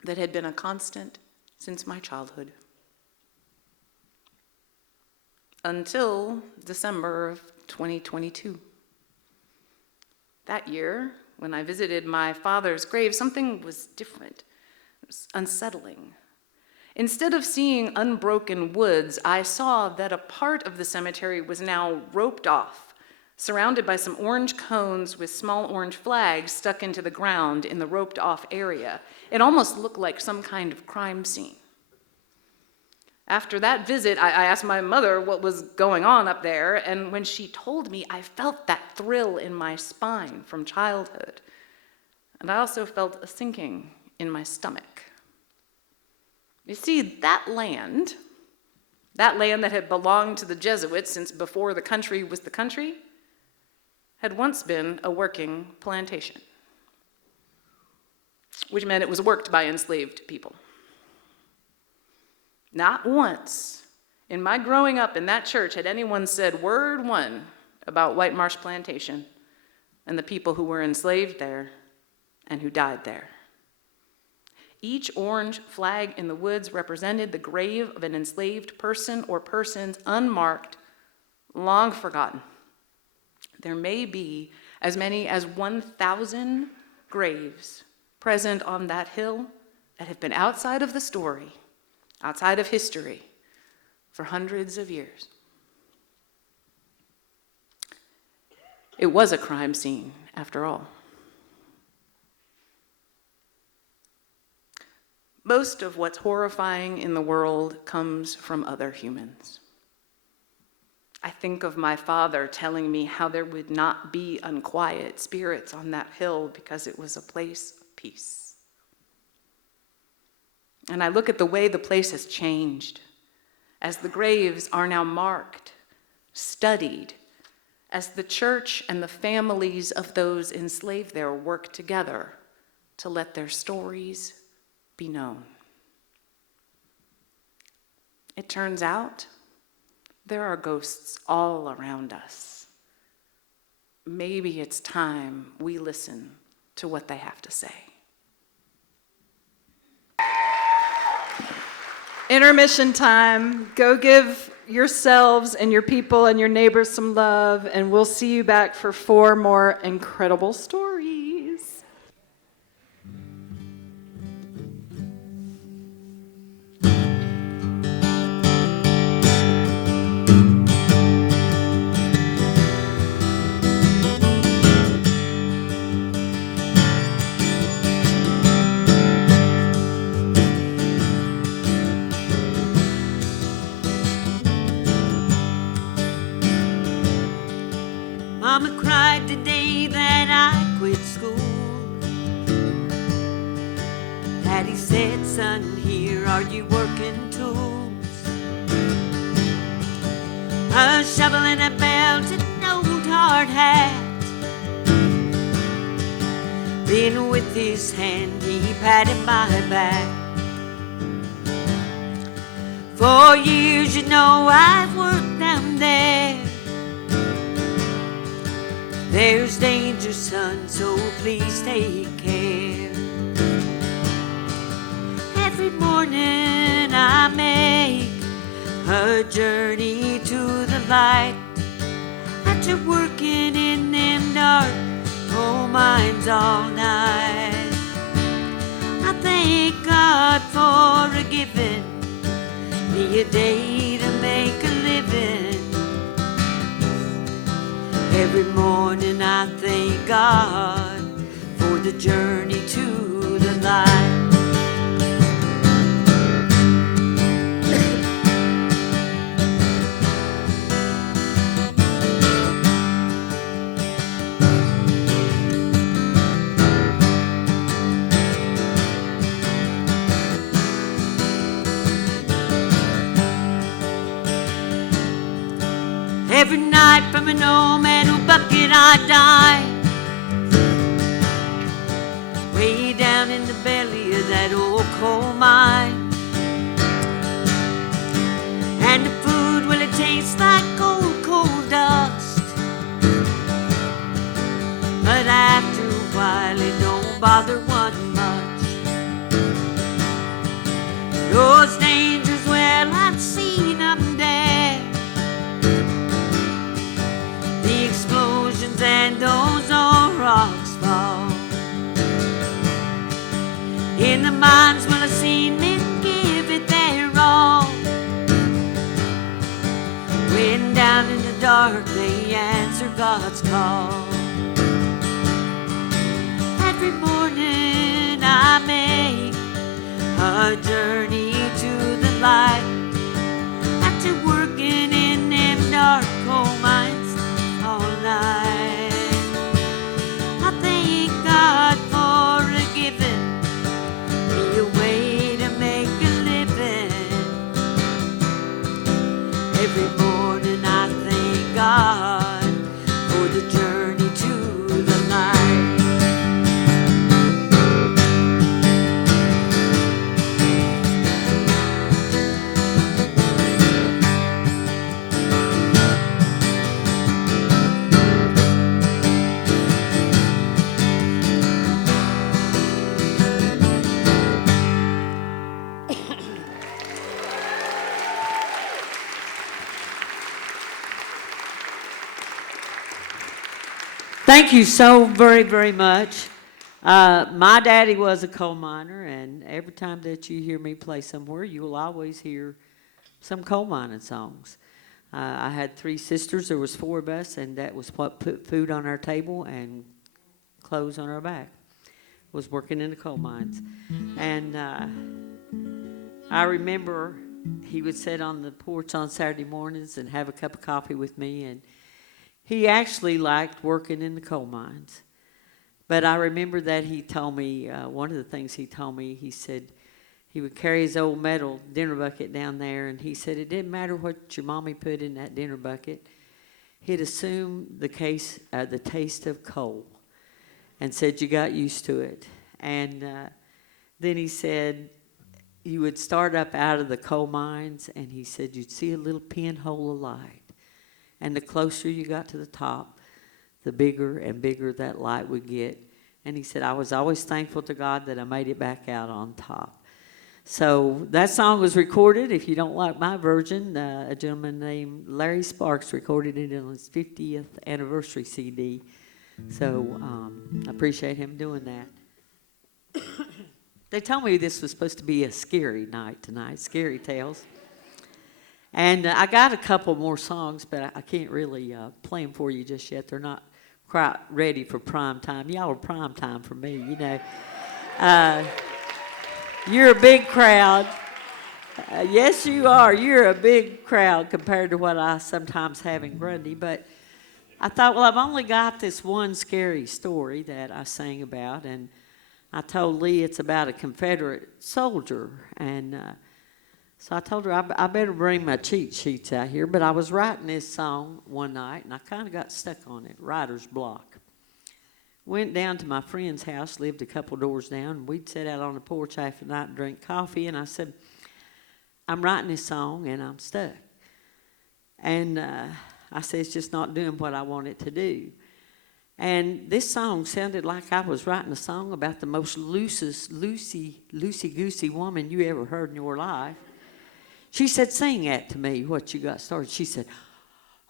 that had been a constant since my childhood. Until December of 2022. That year, when I visited my father's grave, something was different. It was unsettling. Instead of seeing unbroken woods, I saw that a part of the cemetery was now roped off, surrounded by some orange cones with small orange flags stuck into the ground in the roped off area. It almost looked like some kind of crime scene. After that visit, I asked my mother what was going on up there, and when she told me, I felt that thrill in my spine from childhood. And I also felt a sinking in my stomach. You see, that land that had belonged to the Jesuits since before the country was the country, had once been a working plantation, which meant it was worked by enslaved people. Not once In my growing up in that church, had anyone said word one about White Marsh Plantation and the people who were enslaved there and who died there. Each orange flag in the woods represented the grave of an enslaved person or persons unmarked, long forgotten. There may be as many as 1,000 graves present on that hill that have been outside of the story, outside of history, for hundreds of years. It was a crime scene, after all. Most of what's horrifying in the world comes from other humans. I think of my father telling me how there would not be unquiet spirits on that hill because it was a place of peace. And I look at the way the place has changed, as the graves are now marked, studied, as the church and the families of those enslaved there work together to let their stories be known. It turns out there are ghosts all around us. Maybe it's time we listen to what they have to say. Intermission time. Go give yourselves and your people and your neighbors some love, and we'll see you back for 4 more incredible stories. Mama cried the day that I quit school. Daddy said, son, here are you working tools. A shovel and a belt and an old hard hat. Then with his hand he patted my back. For years, you know, I've worked down there. There's danger, son, so please take care. Every morning I make a journey to the light. After working in them dark coal mines all night, I thank God for giving me a day to make a living. Every morning I thank God for the journey to the light. Every night from an old metal bucket I die, way down in the belly of that old coal mine. And the food, well, it tastes like cold, cold dust. But after a while it don't bother one much. Those dangers, well, I've seen them there. The explosions and those old rocks fall. In the mines, well, I've seen men give it their all. When down in the dark they answer God's call. Every morning I make a journey to the light. After working in them dark coal mines all night, I thank God for giving me a way to make a living. Every morning I thank God for the journey Thank you so very, very much. My daddy was a coal miner, and every time that you hear me play somewhere, you will always hear some coal mining songs. I had 3 sisters. There was 4 of us, and that was what put food on our table and clothes on our back, was working in the coal mines. And I remember he would sit on the porch on Saturday mornings and have a cup of coffee with me, and he actually liked working in the coal mines. But I remember that he told me, one of the things he told me, he said he would carry his old metal dinner bucket down there, and he said it didn't matter what your mommy put in that dinner bucket. He'd assume the taste of coal, and said you got used to it. And then he said you would start up out of the coal mines, and he said you'd see a little pinhole of light. And the closer you got to the top, the bigger and bigger that light would get. And he said, I was always thankful to God that I made it back out on top. So that song was recorded. If you don't like my version, a gentleman named Larry Sparks recorded it on his 50th anniversary CD. So I appreciate him doing that. They told me this was supposed to be a scary night tonight, scary tales. And I got a couple more songs, but I can't really play them for you just yet. They're not quite ready for prime time. Y'all are prime time for me, you know. You're a big crowd. Yes, you are. You're a big crowd compared to what I sometimes have in Grundy. But I thought, well, I've only got this one scary story that I sang about. And I told Lee it's about a Confederate soldier. And so I told her I better bring my cheat sheets out here. But I was writing this song one night, and I kind of got stuck on it, writer's block. Went down to my friend's house, lived a couple doors down, and we'd sit out on the porch after the night and drink coffee. And I said, I'm writing this song, and I'm stuck. And I said, it's just not doing what I want it to do. And this song sounded like I was writing a song about the most loosey-goosey woman you ever heard in your life. She said, sing that to me, what you got started. She said,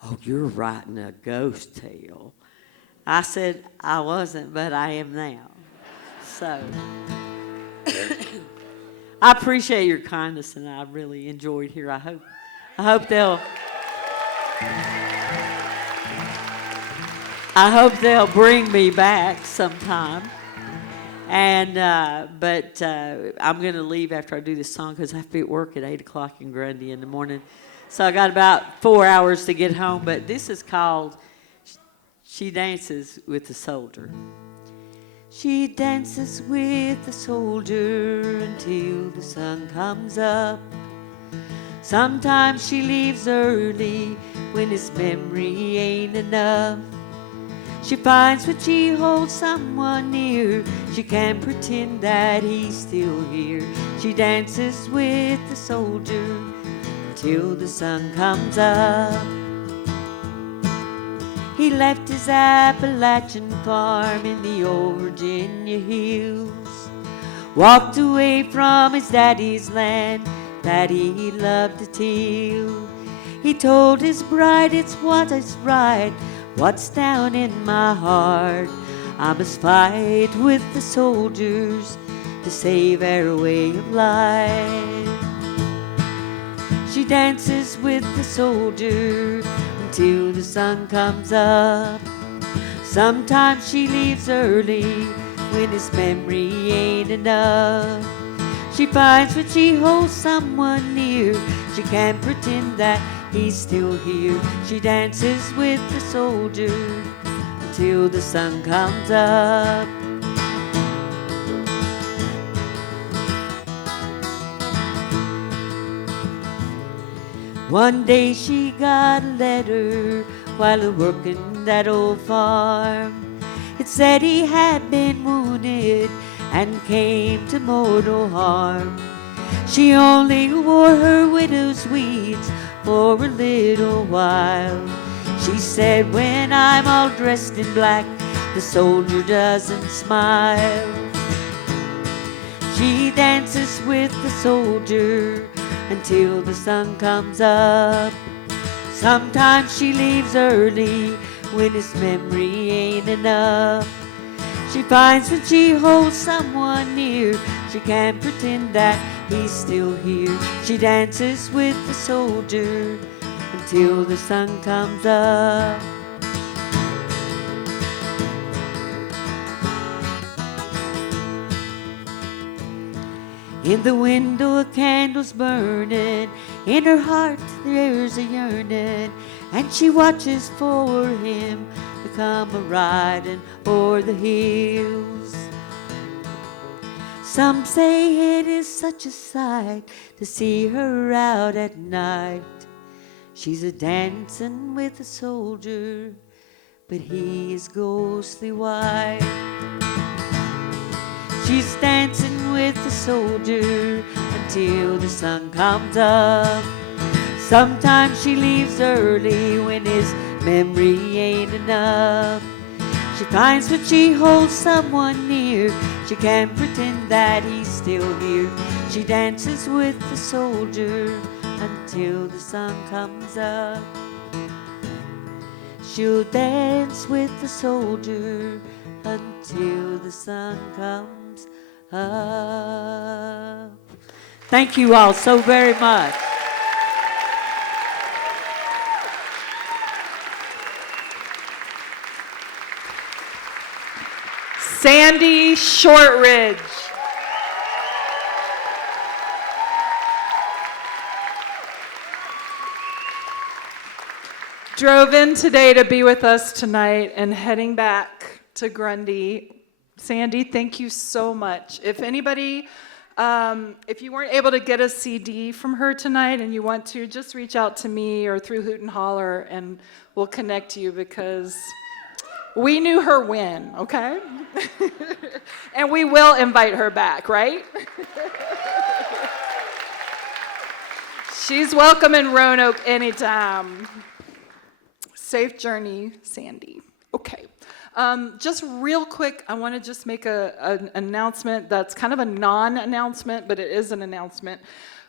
oh, you're writing a ghost tale. I said, I wasn't, but I am now. So I appreciate your kindness, and I really enjoyed here. I hope they'll bring me back sometime. And but I'm going to leave after I do this song because I have to be at work at 8 o'clock in Grundy in the morning. So I got about 4 hours to get home. But this is called She Dances with the Soldier. She dances with the soldier until the sun comes up. Sometimes she leaves early when his memory ain't enough. She finds when she holds someone near, she can't pretend that he's still here. She dances with the soldier until the sun comes up. He left his Appalachian farm in the old Virginia hills, walked away from his daddy's land that he loved to till. He told his bride it's what is right, what's down in my heart. I must fight with the soldiers to save our way of life. She dances with the soldier until the sun comes up. Sometimes she leaves early when his memory ain't enough. She finds when she holds someone near, she can't pretend that he's still here. She dances with the soldier until the sun comes up. One day she got a letter while working that old farm. It said he had been wounded and came to mortal harm. She only wore her widow's weeds for a little while. She said, when I'm all dressed in black, the soldier doesn't smile. She dances with the soldier until the sun comes up. Sometimes she leaves early when his memory ain't enough. She finds when she holds someone near, she can't pretend that he's still here. She dances with the soldier until the sun comes up. In the window a candle's burning, in her heart there's a yearning, and she watches for him to come a-riding o'er the hills. Some say it is such a sight to see her out at night. She's a-dancing with a soldier, but he is ghostly white. She's dancing with the soldier until the sun comes up. Sometimes she leaves early when his memory ain't enough. She finds when she holds someone near, she can't pretend that he's still here. She dances with the soldier until the sun comes up. She'll dance with the soldier until the sun comes up. Thank you all so very much. Sandy Shortridge. Drove in today to be with us tonight and heading back to Grundy. Sandy, thank you so much. If anybody, if you weren't able to get a CD from her tonight and you want to, just reach out to me or through Hoot and Holler and we'll connect you, because we knew her when, okay? And we will invite her back, right? She's welcome in Roanoke anytime. Safe journey, Sandy. Okay. Just real quick, I want to just make an announcement that's kind of a non-announcement, but it is an announcement,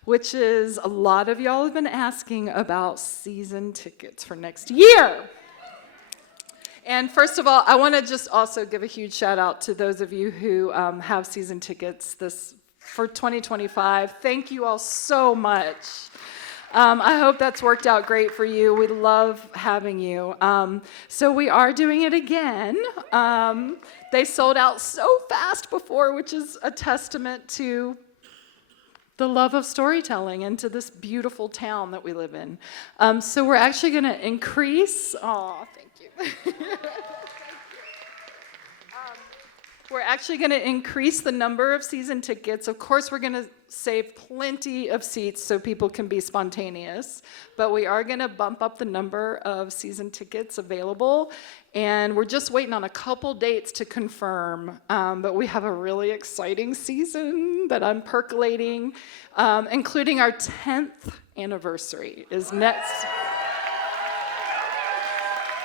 which is a lot of y'all have been asking about season tickets for next year. And first of all, I want to just also give a huge shout out to those of you who have season tickets for 2025. Thank you all so much. I hope that's worked out great for you. We love having you. So we are doing it again. They sold out so fast before, which is a testament to the love of storytelling and to this beautiful town that we live in. So we're actually going to increase. Oh, thank you. We're actually going to increase the number of season tickets. Of course, we're going to save plenty of seats so people can be spontaneous, but we are going to bump up the number of season tickets available, and we're just waiting on a couple dates to confirm, but we have a really exciting season that I'm percolating, including our 10th anniversary is next.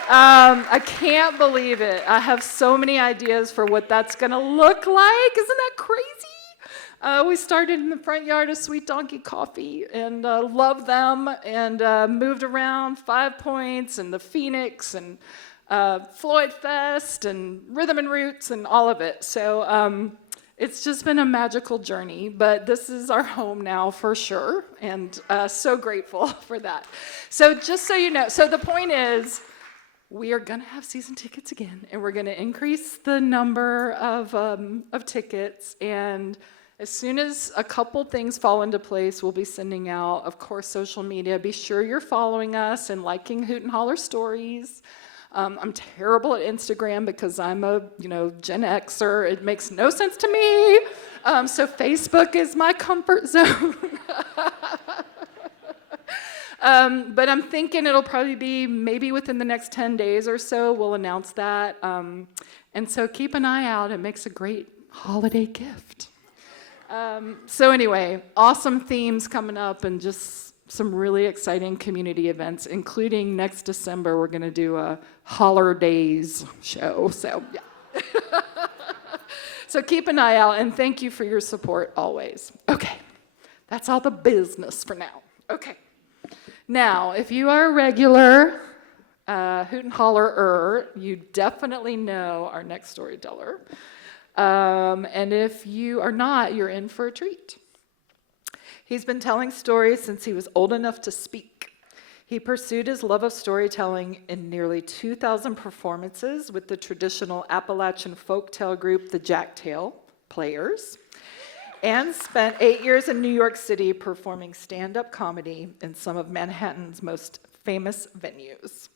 I can't believe it. I have so many ideas for what that's going to look like. Isn't that crazy? We started in the front yard of Sweet Donkey Coffee and loved them, and moved around 5 Points and the Phoenix and Floyd Fest and Rhythm and Roots and all of it. So it's just been a magical journey, but this is our home now for sure, and so grateful for that. So just so you know, so the point is, we are going to have season tickets again, and we're going to increase the number of tickets, and as soon as a couple things fall into place, we'll be sending out, of course, social media. Be sure you're following us and liking Hoot and Holler stories. I'm terrible at Instagram because I'm a Gen Xer. It makes no sense to me. So Facebook is my comfort zone. But I'm thinking it'll probably be maybe within the next 10 days or so, we'll announce that. And so keep an eye out. It makes a great holiday gift. So anyway, awesome themes coming up and just some really exciting community events, including next December, we're going to do a Holler Days show. So, yeah. So keep an eye out, and thank you for your support always. Okay, that's all the business for now. Okay. Now, if you are a regular Hoot and Holler, you definitely know our next storyteller. And if you are not, you're in for a treat. He's been telling stories since he was old enough to speak. He pursued his love of storytelling in nearly 2,000 performances with the traditional Appalachian folktale group, the Jacktail Players, and spent 8 years in New York City performing stand-up comedy in some of Manhattan's most famous venues.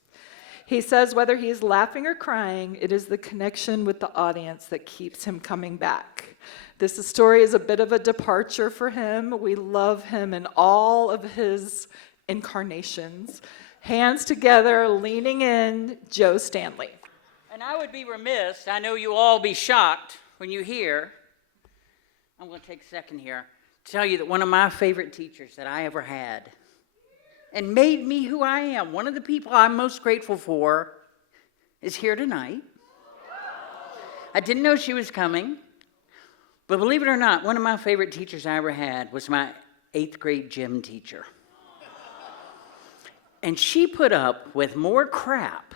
He says whether he's laughing or crying, it is the connection with the audience that keeps him coming back. This story is a bit of a departure for him. We love him in all of his incarnations. Hands together, leaning in, Joe Stanley. And I would be remiss, I know you'll all be shocked when you hear, I'm going to take a second here, to tell you that one of my favorite teachers that I ever had and made me who I am, one of the people I'm most grateful for, is here tonight. I didn't know she was coming, but believe it or not, one of my favorite teachers I ever had was my 8th grade gym teacher. And she put up with more crap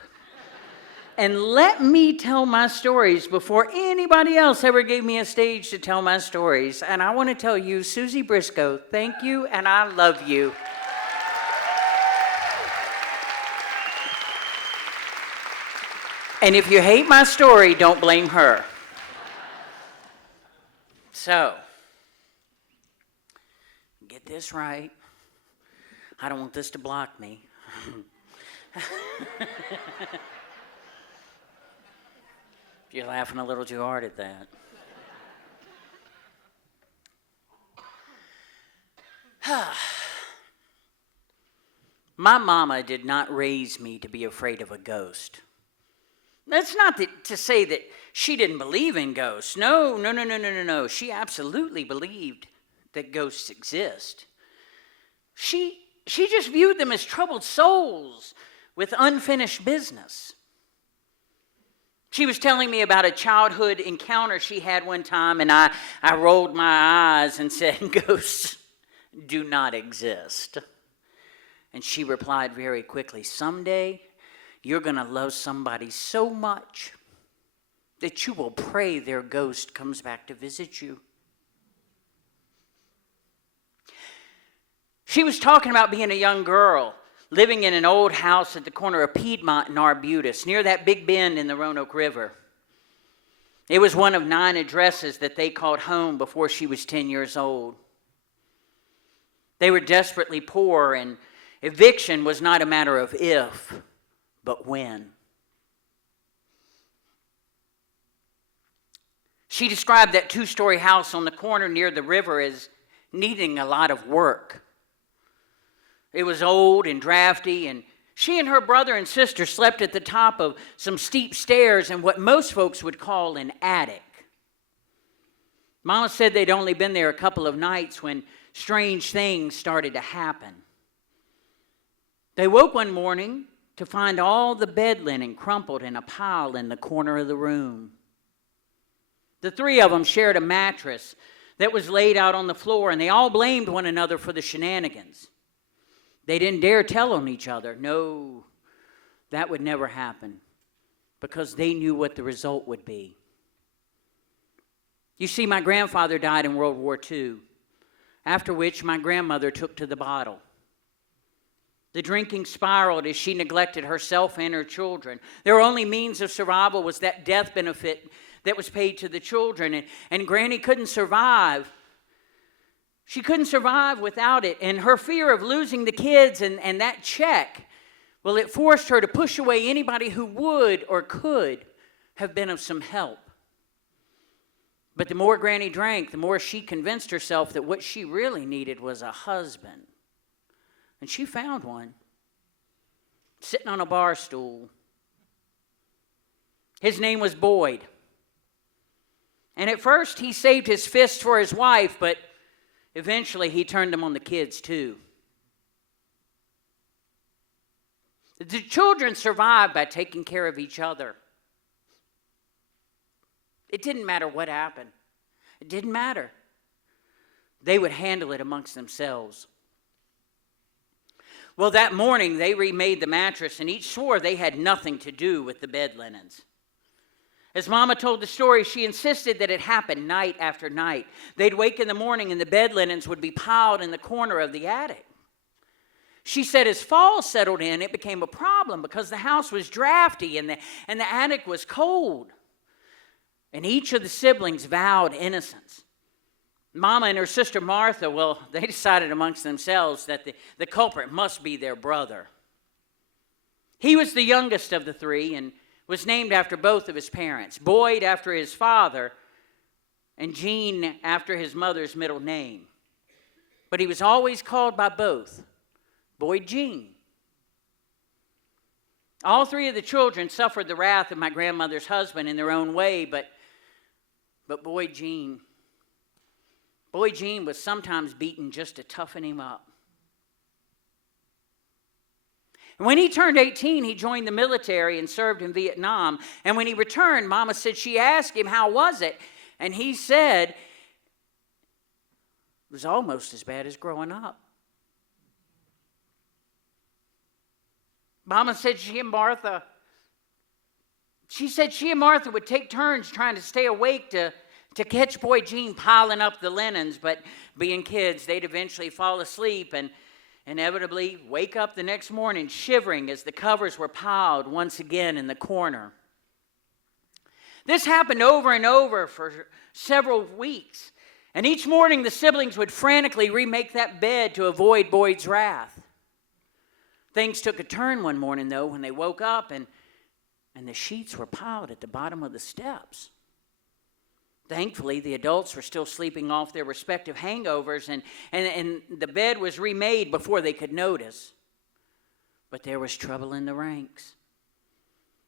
and let me tell my stories before anybody else ever gave me a stage to tell my stories. And I want to tell you, Susie Briscoe, thank you and I love you. And if you hate my story, don't blame her. So, get this right. I don't want this to block me. You're laughing a little too hard at that. My mama did not raise me to be afraid of a ghost. That's not to say that she didn't believe in ghosts. No. She absolutely believed that ghosts exist. She just viewed them as troubled souls with unfinished business. She was telling me about a childhood encounter she had one time, and I rolled my eyes and said, "Ghosts do not exist." And she replied very quickly, "Someday you're going to love somebody so much that you will pray their ghost comes back to visit you." She was talking about being a young girl, living in an old house at the corner of Piedmont and Arbutus, near that big bend in the Roanoke River. It was one of 9 addresses that they called home before she was 10 years old. They were desperately poor, and eviction was not a matter of if, but when. She described that 2-story house on the corner near the river as needing a lot of work. It was old and drafty, and she and her brother and sister slept at the top of some steep stairs in what most folks would call an attic. Mama said they'd only been there a couple of nights when strange things started to happen. They woke one morning to find all the bed linen crumpled in a pile in the corner of the room. The 3 of them shared a mattress that was laid out on the floor, and they all blamed one another for the shenanigans. They didn't dare tell on each other. No, that would never happen, because they knew what the result would be. You see, my grandfather died in World War II, after which my grandmother took to the bottle. The drinking spiraled as she neglected herself and her children. Their only means of survival was that death benefit that was paid to the children, and Granny couldn't survive. She couldn't survive without it, and her fear of losing the kids and that check, well, it forced her to push away anybody who would or could have been of some help. But the more Granny drank, the more she convinced herself that what she really needed was a husband. And she found one, sitting on a bar stool. His name was Boyd. And at first, he saved his fists for his wife, but eventually, he turned them on the kids, too. The children survived by taking care of each other. It didn't matter what happened. It didn't matter. They would handle it amongst themselves. Well, that morning they remade the mattress, and each swore they had nothing to do with the bed linens. As Mama told the story, she insisted that it happened night after night. They'd wake in the morning and the bed linens would be piled in the corner of the attic. She said as fall settled in, it became a problem because the house was drafty and the attic was cold. And each of the siblings vowed innocence. Mama and her sister Martha, well, they decided amongst themselves that the culprit must be their brother. He was the youngest of the three and was named after both of his parents, Boyd after his father, and Jean after his mother's middle name. But he was always called by both, Boyd Jean. All three of the children suffered the wrath of my grandmother's husband in their own way, but Boyd Jean was sometimes beaten just to toughen him up. And when he turned 18, he joined the military and served in Vietnam. And when he returned, Mama said she asked him, how was it? And he said, it was almost as bad as growing up. Mama said she and Martha would take turns trying to stay awake to catch Boy Jean piling up the linens, but being kids, they'd eventually fall asleep and inevitably wake up the next morning shivering as the covers were piled once again in the corner. This happened over and over for several weeks, and each morning the siblings would frantically remake that bed to avoid Boyd's wrath. Things took a turn one morning, though, when they woke up and the sheets were piled at the bottom of the steps. Thankfully, the adults were still sleeping off their respective hangovers, and the bed was remade before they could notice. But there was trouble in the ranks.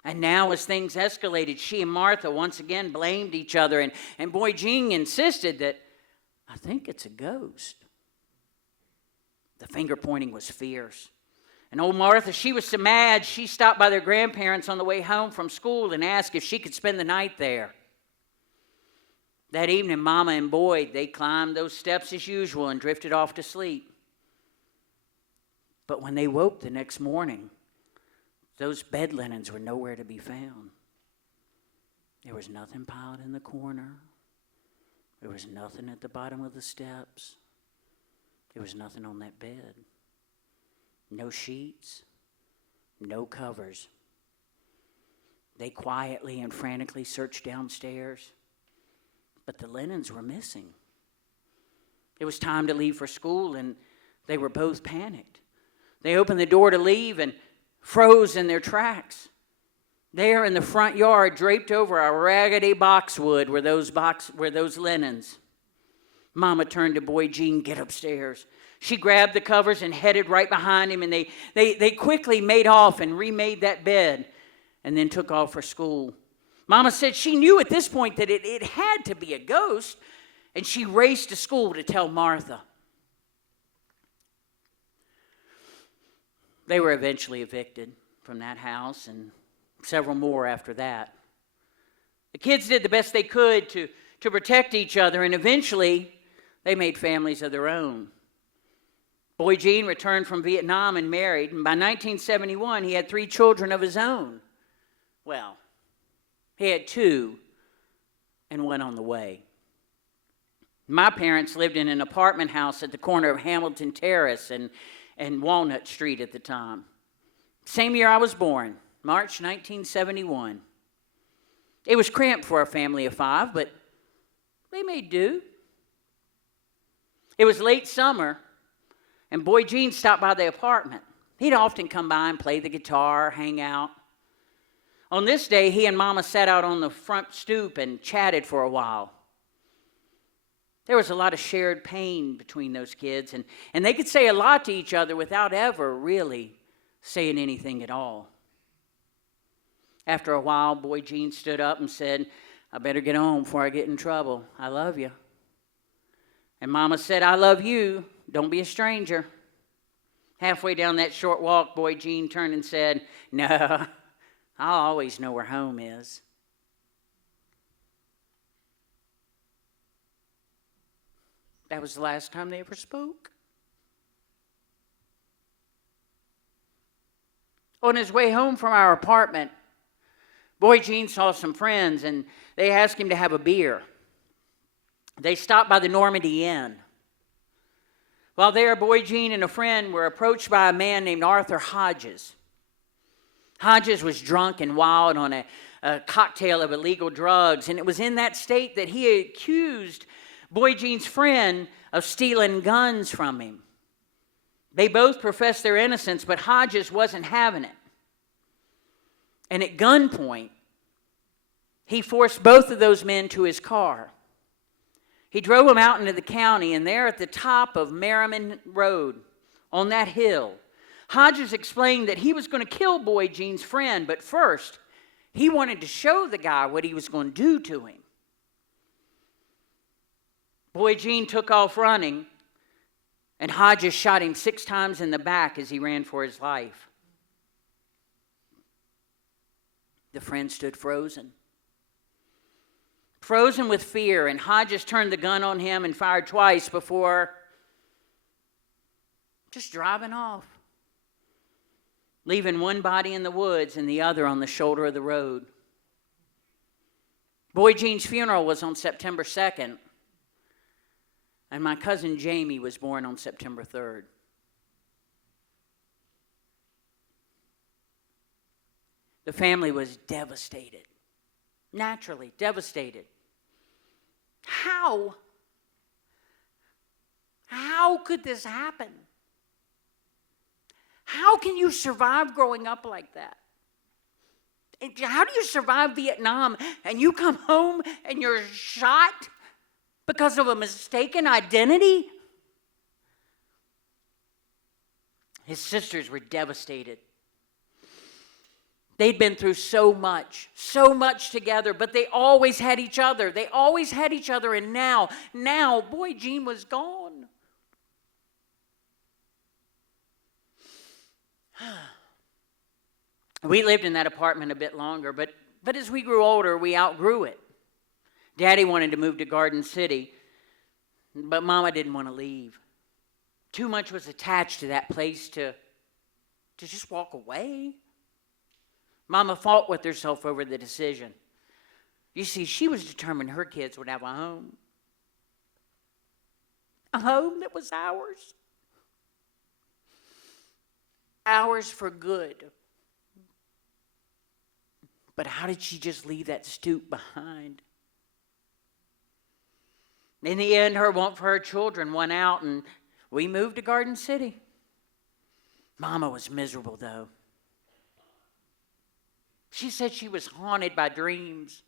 And now, as things escalated, she and Martha once again blamed each other, and Boy Jean insisted that, I think it's a ghost. The finger pointing was fierce. And old Martha, she was so mad, she stopped by their grandparents on the way home from school and asked if she could spend the night there. That evening, Mama and Boyd, they climbed those steps as usual and drifted off to sleep. But when they woke the next morning, those bed linens were nowhere to be found. There was nothing piled in the corner. There was nothing at the bottom of the steps. There was nothing on that bed. No sheets, no covers. They quietly and frantically searched downstairs, but the linens were missing. It was time to leave for school, and they were both panicked. They opened the door to leave and froze in their tracks. There in the front yard, draped over a raggedy boxwood, were those linens. Mama turned to Boy Jean, "Get upstairs." She grabbed the covers and headed right behind him, and they quickly made off and remade that bed and then took off for school. Mama said she knew at this point that it had to be a ghost, and she raced to school to tell Martha. They were eventually evicted from that house and several more after that. The kids did the best they could to protect each other, and eventually they made families of their own. Boy Jean returned from Vietnam and married, and by 1971 he had 3 children of his own. Well, he had 2 and 1 on the way. My parents lived in an apartment house at the corner of Hamilton Terrace and Walnut Street at the time. Same year I was born, March 1971. It was cramped for a family of 5, but they made do. It was late summer, and Boy Jean stopped by the apartment. He'd often come by and play the guitar, hang out. On this day, he and Mama sat out on the front stoop and chatted for a while. There was a lot of shared pain between those kids, and they could say a lot to each other without ever really saying anything at all. After a while, Boy Jean stood up and said, "I better get home before I get in trouble. I love you." And Mama said, "I love you. Don't be a stranger." Halfway down that short walk, Boy Jean turned and said, "No, I'll always know where home is." That was the last time they ever spoke. On his way home from our apartment, Boy Gene saw some friends and they asked him to have a beer. They stopped by the Normandy Inn. While there, Boy Gene and a friend were approached by a man named Arthur Hodges. Hodges was drunk and wild on a cocktail of illegal drugs, and it was in that state that he accused Boy Gene's friend of stealing guns from him. They both professed their innocence, but Hodges wasn't having it. And at gunpoint, he forced both of those men to his car. He drove them out into the county, and there at the top of Merriman Road, on that hill, Hodges explained that he was going to kill Boy Gene's friend, but first, he wanted to show the guy what he was going to do to him. Boy Gene took off running, and Hodges shot him 6 times in the back as he ran for his life. The friend stood frozen with fear, and Hodges turned the gun on him and fired twice before just driving off, leaving one body in the woods and the other on the shoulder of the road. Boy Gene's funeral was on September 2nd, and my cousin Jamie was born on September 3rd. The family was devastated, naturally devastated. How could this happen? How can you survive growing up like that? How do you survive Vietnam and you come home and you're shot because of a mistaken identity? His sisters were devastated. They'd been through so much together, but they always had each other. And now, Boy Gene was gone. We lived in that apartment a bit longer, but as we grew older, we outgrew it. Daddy wanted to move to Garden City, but Mama didn't want to leave. Too much was attached to that place to just walk away. Mama fought with herself over the decision. You see, she was determined her kids would have a home. A home that was ours. Ours for good. But how did she just leave that stoop behind? In the end, her want for her children won out, and we moved to Garden City. Mama was miserable, though. She said she was haunted by dreams.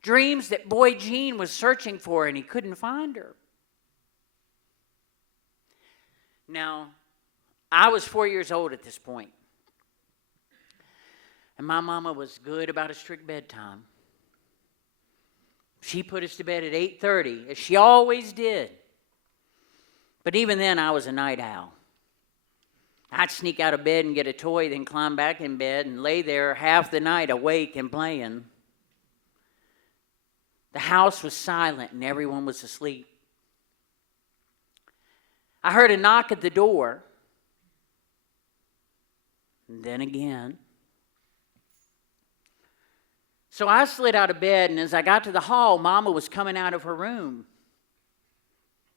Dreams that Boy Gene was searching for and he couldn't find her. Now, I was 4 years old at this point. And my mama was good about a strict bedtime. She put us to bed at 8:30, as she always did. But even then, I was a night owl. I'd sneak out of bed and get a toy, then climb back in bed and lay there half the night awake and playing. The house was silent and everyone was asleep. I heard a knock at the door. And then again. So I slid out of bed, and as I got to the hall, Mama was coming out of her room.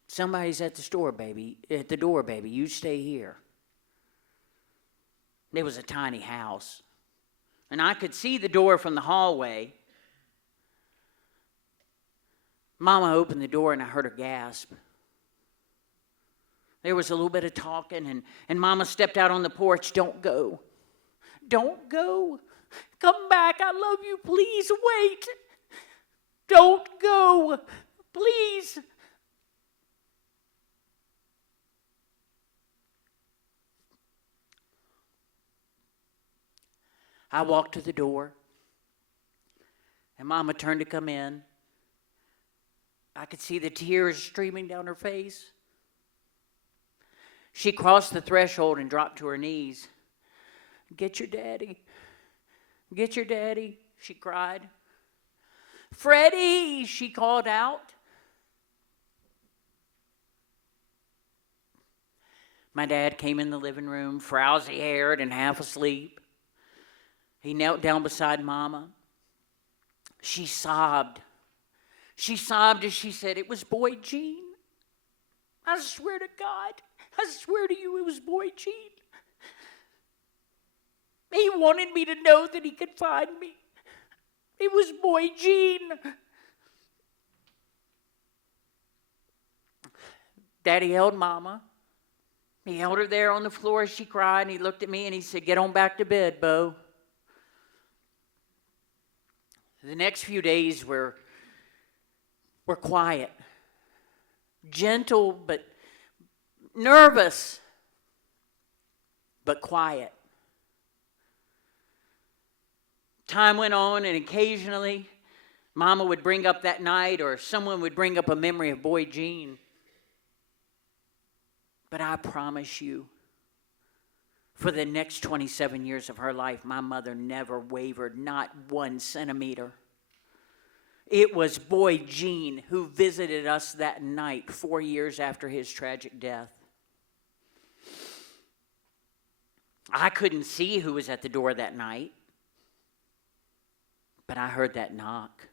Somebody's at the door, baby. You stay here. It was a tiny house, and I could see the door from the hallway. Mama opened the door, and I heard her gasp. There was a little bit of talking, and Mama stepped out on the porch. Don't go. Don't go. Come back. I love you. Please wait. Don't go. Please. I walked to the door, and Mama turned to come in. I could see the tears streaming down her face. She crossed the threshold and dropped to her knees. Get your daddy. Get your daddy, she cried. Freddie, she called out. My dad came in the living room, frowsy-haired and half asleep. He knelt down beside Mama. She sobbed. She sobbed as she said, "It was Boy Gene. I swear to God, I swear to you it was Boy Gene. He wanted me to know that he could find me. It was Boy Gene." Daddy held Mama. He held her there on the floor as she cried, and he looked at me and he said, "Get on back to bed, Bo." The next few days were quiet, gentle but nervous, but quiet. Time went on, and occasionally Mama would bring up that night, or someone would bring up a memory of Boy Gene. But I promise you, for the next 27 years of her life, my mother never wavered, not 1 centimeter. It was Boy Gene who visited us that night 4 years after his tragic death. I couldn't see who was at the door that night, but I heard that knock.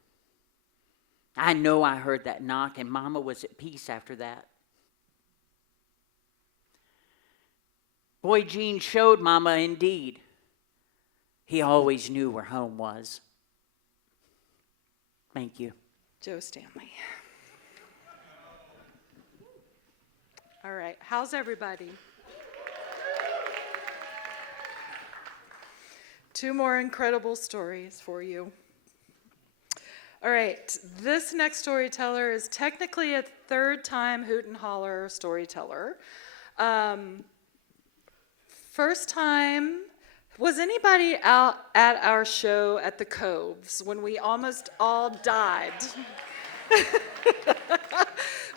I know I heard that knock, and Mama was at peace after that. Boy Gene showed Mama, indeed, he always knew where home was. Thank you. Joe Stanley. All right, how's everybody? 2 more incredible stories for you. All right, this next storyteller is technically a 3rd time Hoot and Holler storyteller. First time, was anybody out at our show at the Coves when we almost all died?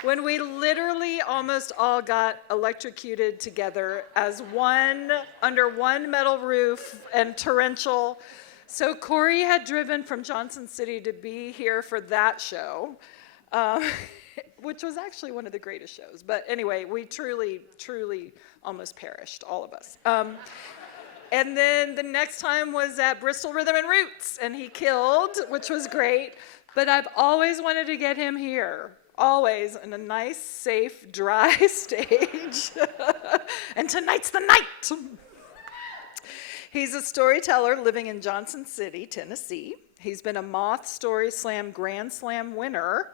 When we literally almost all got electrocuted together as one, under one metal roof and torrential. So Corey had driven from Johnson City to be here for that show, which was actually one of the greatest shows. But anyway, we truly, truly almost perished, all of us. And then the next time was at Bristol Rhythm and Roots, and he killed, which was great. But I've always wanted to get him here, always, in a nice, safe, dry stage. And tonight's the night. He's a storyteller living in Johnson City, Tennessee. He's been a Moth Story Slam Grand Slam winner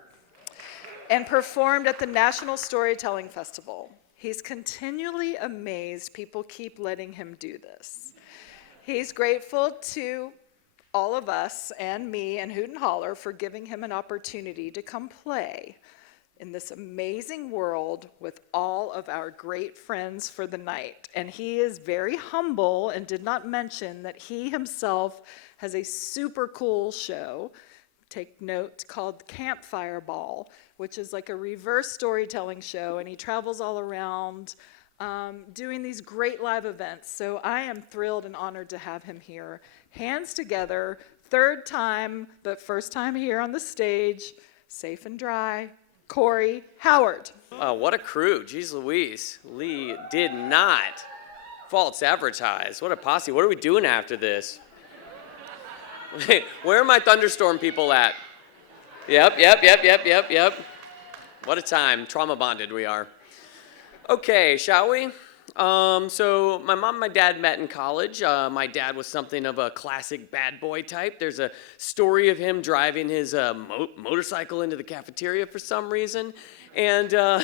and performed at the National Storytelling Festival. He's continually amazed people keep letting him do this. He's grateful to all of us and me and Hoot and Holler for giving him an opportunity to come play in this amazing world with all of our great friends for the night. And he is very humble and did not mention that he himself has a super cool show, take note, called Campfire Ball, which is like a reverse storytelling show, and he travels all around doing these great live events. So I am thrilled and honored to have him here. Hands together, 3rd time, but 1st time here on the stage, safe and dry, Corey Howard. Oh, what a crew. Jeez Louise. Lee did not false advertise. What a posse. What are we doing after this? Wait, where are my thunderstorm people at? Yep. What a time. Trauma bonded we are. Okay, shall we? So my mom and my dad met in college. My dad was something of a classic bad boy type. There's a story of him driving his motorcycle into the cafeteria for some reason. And I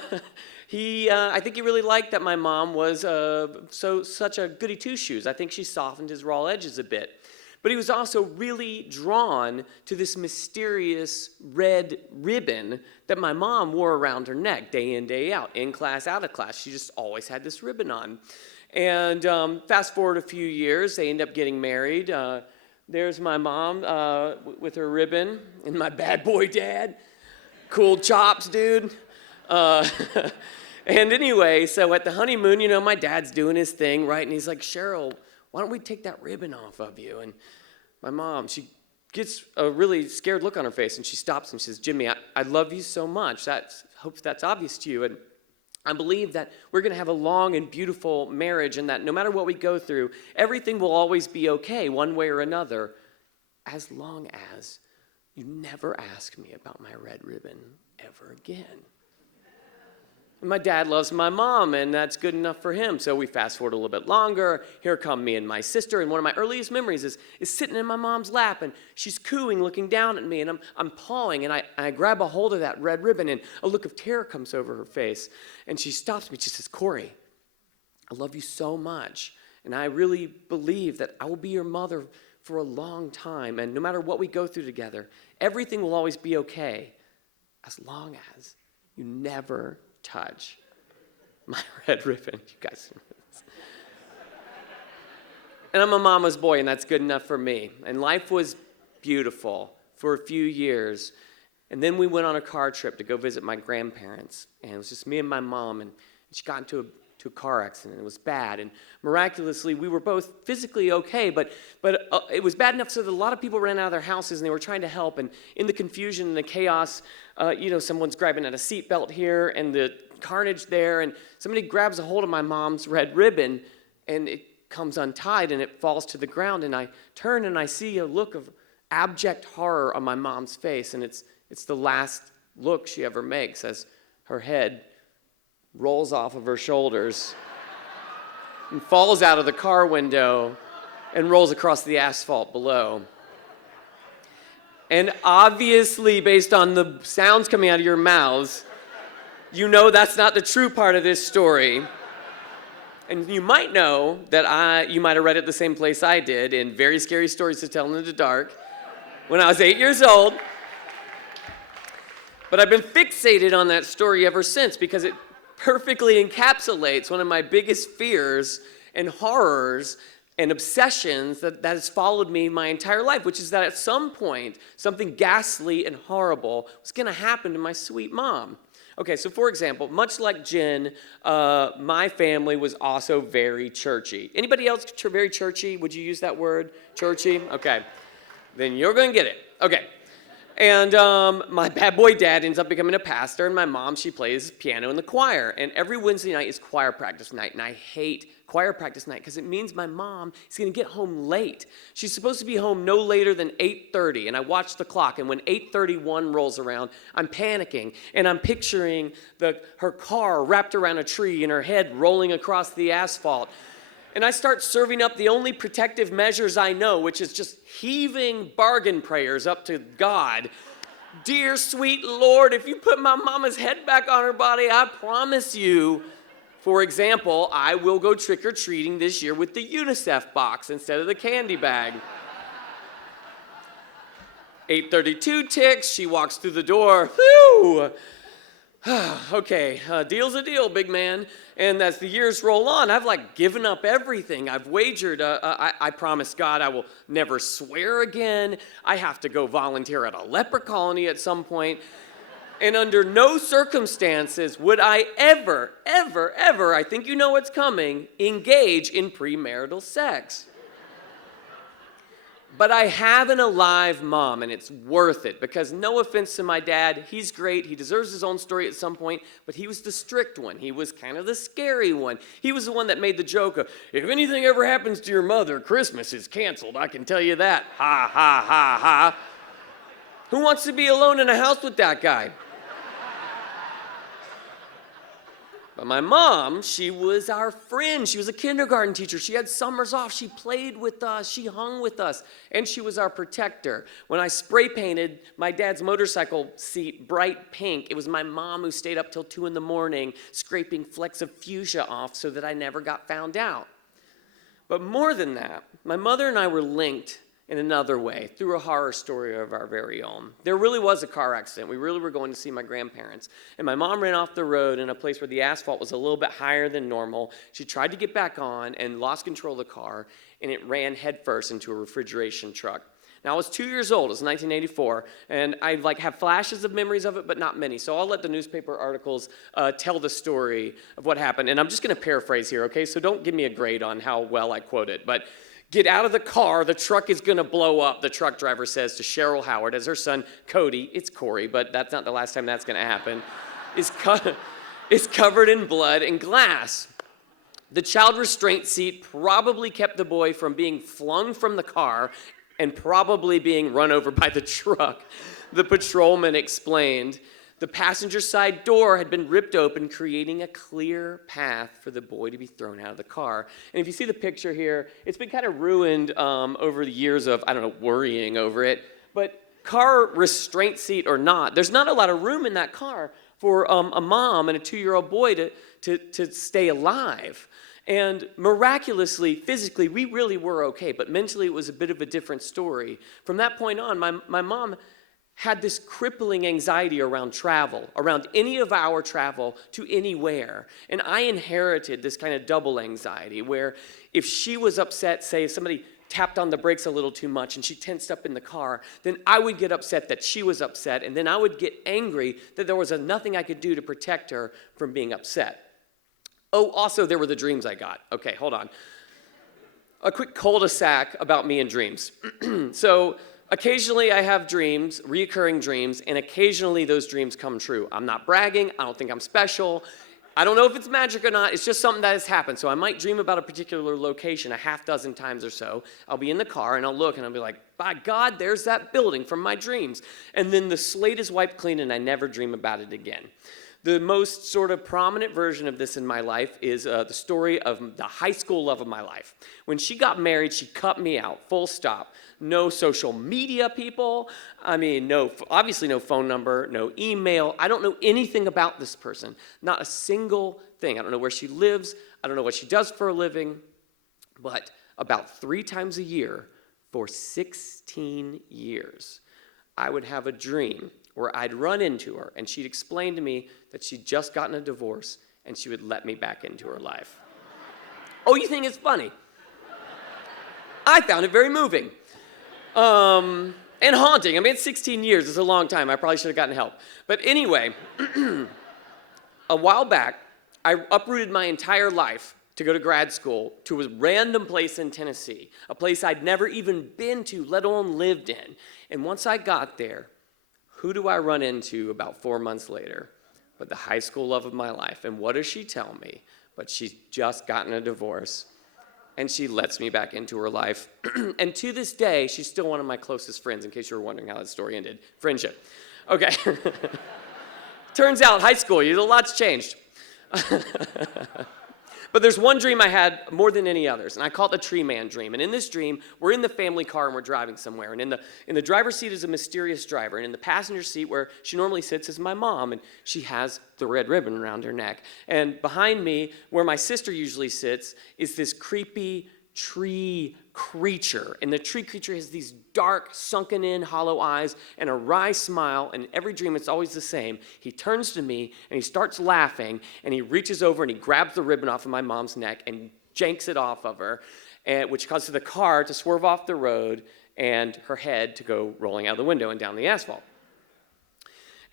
think he really liked that my mom was such a goody two-shoes. I think she softened his raw edges a bit. But he was also really drawn to this mysterious red ribbon that my mom wore around her neck day in, day out, in class, out of class. She just always had this ribbon on. And fast forward a few years, they end up getting married. There's my mom with her ribbon and my bad boy dad. Cool chops, dude. And anyway, so at the honeymoon, you know, my dad's doing his thing, right? And he's like, "Cheryl, why don't we take that ribbon off of you?" And my mom, she gets a really scared look on her face, and she stops and she says, "Jimmy, I love you so much. Hope that's obvious to you." And I believe that we're going to have a long and beautiful marriage, and that no matter what we go through, everything will always be okay one way or another, as long as you never ask me about my red ribbon ever again. And my dad loves my mom, and that's good enough for him. So we fast forward a little bit longer. Here come me and my sister, and one of my earliest memories is sitting in my mom's lap, and she's cooing, looking down at me, and I'm pawing, and I grab a hold of that red ribbon, and a look of terror comes over her face, and she stops me. She says, "Corey, I love you so much, and I really believe that I will be your mother for a long time, and no matter what we go through together, everything will always be okay, as long as you never touch my red ribbon." You guys know this. And I'm a mama's boy, and that's good enough for me. And life was beautiful for a few years. And then we went on a car trip to go visit my grandparents. And it was just me and my mom, and she got into a car accident. It was bad. And miraculously, we were both physically okay, but it was bad enough so that a lot of people ran out of their houses, and they were trying to help. And in the confusion and the chaos, someone's grabbing at a seatbelt here, and the carnage there, and somebody grabs a hold of my mom's red ribbon, and it comes untied, and it falls to the ground. And I turn, and I see a look of abject horror on my mom's face, and it's the last look she ever makes as her head rolls off of her shoulders and falls out of the car window and rolls across the asphalt below. And obviously, based on the sounds coming out of your mouths, you know that's not the true part of this story. And you might know that you might have read it the same place I did in Very Scary Stories to Tell in the Dark when I was 8 years old. But I've been fixated on that story ever since because it perfectly encapsulates one of my biggest fears and horrors and obsessions that has followed me my entire life, which is that at some point, something ghastly and horrible was going to happen to my sweet mom. Okay, so for example, much like Jen, my family was also very churchy. Anybody else very churchy? Would you use that word, churchy? Okay, then you're going to get it. Okay. And my bad boy dad ends up becoming a pastor, and my mom, she plays piano in the choir. And every Wednesday night is choir practice night, and I hate choir practice night because it means my mom is going to get home late. She's supposed to be home no later than 8:30, and I watch the clock, and when 8:31 rolls around, I'm panicking, and I'm picturing her car wrapped around a tree and her head rolling across the asphalt. And I start serving up the only protective measures I know, which is just heaving bargain prayers up to God. Dear sweet Lord, if you put my mama's head back on her body, I promise you, for example, I will go trick-or-treating this year with the UNICEF box instead of the candy bag. 8:32 ticks, she walks through the door. Whew! Okay, deal's a deal, big man. And as the years roll on, I've given up everything. I've wagered. I promised God I will never swear again. I have to go volunteer at a leper colony at some point. And under no circumstances would I ever, I think you know what's coming, engage in premarital sex. But I have an alive mom, and it's worth it, because no offense to my dad, he's great, he deserves his own story at some point, but he was the strict one. He was kind of the scary one. He was the one that made the joke of, if anything ever happens to your mother, Christmas is canceled, I can tell you that. Ha, ha, ha, ha. Who wants to be alone in a house with that guy? But my mom, she was our friend. She was a kindergarten teacher. She had summers off. She played with us. She hung with us. And she was our protector. When I spray painted my dad's motorcycle seat bright pink, it was my mom who stayed up till 2 a.m, scraping flecks of fuchsia off so that I never got found out. But more than that, my mother and I were linked in another way, through a horror story of our very own. There really was a car accident. We really were going to see my grandparents. And my mom ran off the road in a place where the asphalt was a little bit higher than normal. She tried to get back on and lost control of the car, and it ran headfirst into a refrigeration truck. Now, I was 2 years old. It was 1984, and I have flashes of memories of it, but not many. So I'll let the newspaper articles tell the story of what happened. And I'm just going to paraphrase here, okay? So don't give me a grade on how well I quote it. But get out of the car, the truck is going to blow up, the truck driver says to Cheryl Howard as her son, Cody, it's Corey, but that's not the last time that's going to happen, is covered in blood and glass. The child restraint seat probably kept the boy from being flung from the car and probably being run over by the truck, the patrolman explained. The passenger side door had been ripped open, creating a clear path for the boy to be thrown out of the car. And if you see the picture here, it's been kind of ruined over the years of, worrying over it. But car restraint seat or not, there's not a lot of room in that car for a mom and a 2-year-old boy to stay alive. And miraculously, physically, we really were okay, but mentally it was a bit of a different story. From that point on, my mom had this crippling anxiety around travel, around any of our travel to anywhere. And I inherited this kind of double anxiety where if she was upset, say if somebody tapped on the brakes a little too much and she tensed up in the car, then I would get upset that she was upset, and then I would get angry that there was nothing I could do to protect her from being upset. Oh, also there were the dreams I got. Okay, hold on. A quick cul-de-sac about me and dreams. So occasionally I have dreams, reoccurring dreams, and occasionally those dreams come true. I'm not bragging, I don't think I'm special. I don't know if it's magic or not, it's just something that has happened. So I might dream about a particular location 6 times or so. I'll be in the car and I'll look and I'll be like, by God, there's that building from my dreams. And then the slate is wiped clean and I never dream about it again. The most sort of prominent version of this in my life is the story of the high school love of my life. When she got married, she cut me out, full stop. No social media people. Obviously no phone number, no email. I don't know anything about this person. Not a single thing. I don't know where she lives. I don't know what she does for a living. But about 3 times a year for 16 years, I would have a dream where I'd run into her and she'd explain to me that she'd just gotten a divorce and she would let me back into her life. Oh, you think it's funny? I found it very moving. And haunting. It's 16 years. It's a long time. I probably should have gotten help. But anyway, a while back, I uprooted my entire life to go to grad school to a random place in Tennessee, a place I'd never even been to, let alone lived in. And once I got there, who do I run into about 4 months later? But the high school love of my life. And what does she tell me? But she's just gotten a divorce. And she lets me back into her life. And to this day, she's still one of my closest friends, in case you were wondering how that story ended. Friendship. Okay. Turns out, high school, a lot's changed. But there's one dream I had more than any others, and I call it the tree man dream. And in this dream, we're in the family car and we're driving somewhere. And in the driver's seat is a mysterious driver. And in the passenger seat where she normally sits is my mom, and she has the red ribbon around her neck. And behind me, where my sister usually sits, is this creepy tree creature. And the tree creature has these dark, sunken-in, hollow eyes and a wry smile. And in every dream, it's always the same. He turns to me, and he starts laughing, and he reaches over, and he grabs the ribbon off of my mom's neck and janks it off of her, which causes the car to swerve off the road and her head to go rolling out the window and down the asphalt.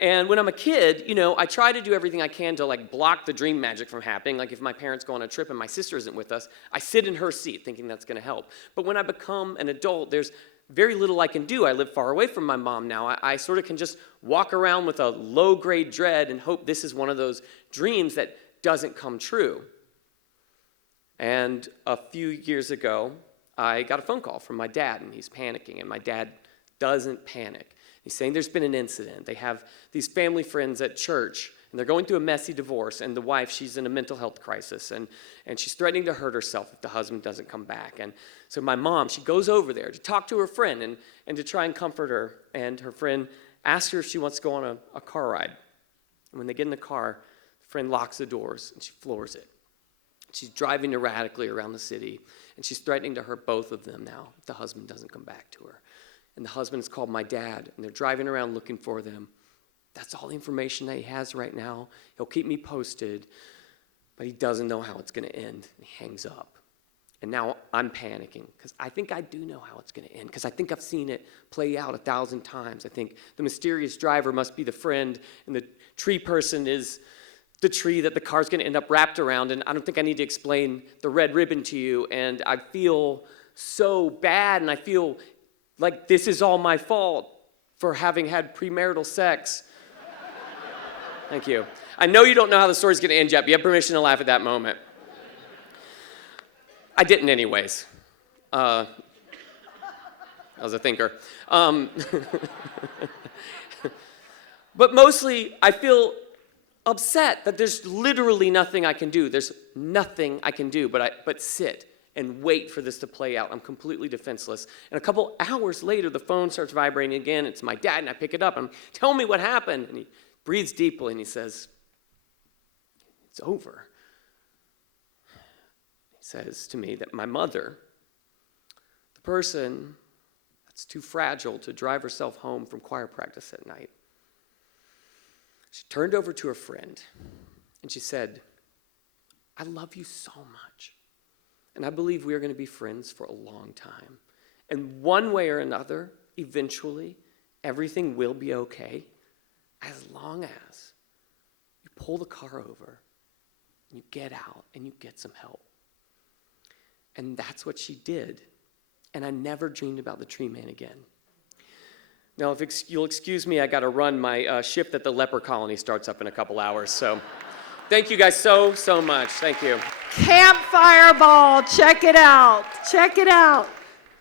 And when I'm a kid, I try to do everything I can to block the dream magic from happening. Like if my parents go on a trip and my sister isn't with us, I sit in her seat thinking that's going to help. But when I become an adult, there's very little I can do. I live far away from my mom now. I sort of can just walk around with a low-grade dread and hope this is one of those dreams that doesn't come true. And a few years ago, I got a phone call from my dad, and he's panicking, and my dad doesn't panic. He's saying there's been an incident. They have these family friends at church, and they're going through a messy divorce, and the wife, she's in a mental health crisis, and she's threatening to hurt herself if the husband doesn't come back. And so my mom, she goes over there to talk to her friend and to try and comfort her, and her friend asks her if she wants to go on a car ride. And when they get in the car, the friend locks the doors, and she floors it. She's driving erratically around the city, and she's threatening to hurt both of them now if the husband doesn't come back to her. And the husband's called my dad, and they're driving around looking for them. That's all the information that he has right now. He'll keep me posted, but he doesn't know how it's going to end. And he hangs up. And now I'm panicking, because I think I do know how it's going to end, because I think I've seen it play out 1,000 times. I think the mysterious driver must be the friend, and the tree person is the tree that the car's going to end up wrapped around. And I don't think I need to explain the red ribbon to you. And I feel so bad, and I feel like this is all my fault for having had premarital sex. Thank you. I know you don't know how the story's going to end yet, but you have permission to laugh at that moment. I didn't anyways. I was a thinker. But mostly, I feel upset that there's literally nothing I can do. There's nothing I can do but sit and wait for this to play out. I'm completely defenseless. And a couple hours later, the phone starts vibrating again. It's my dad, and I pick it up. Tell me what happened. And he breathes deeply, and he says, it's over. He says to me that my mother, the person that's too fragile to drive herself home from choir practice at night, she turned over to her friend, and she said, I love you so much. And I believe we are going to be friends for a long time. And one way or another, eventually, everything will be okay as long as you pull the car over, and you get out, and you get some help. And that's what she did. And I never dreamed about the tree man again. Now, if you'll excuse me, I got to run my shift at the leper colony starts up in a couple hours. So thank you guys so much. Thank you. Campfire Ball, check it out. Check it out.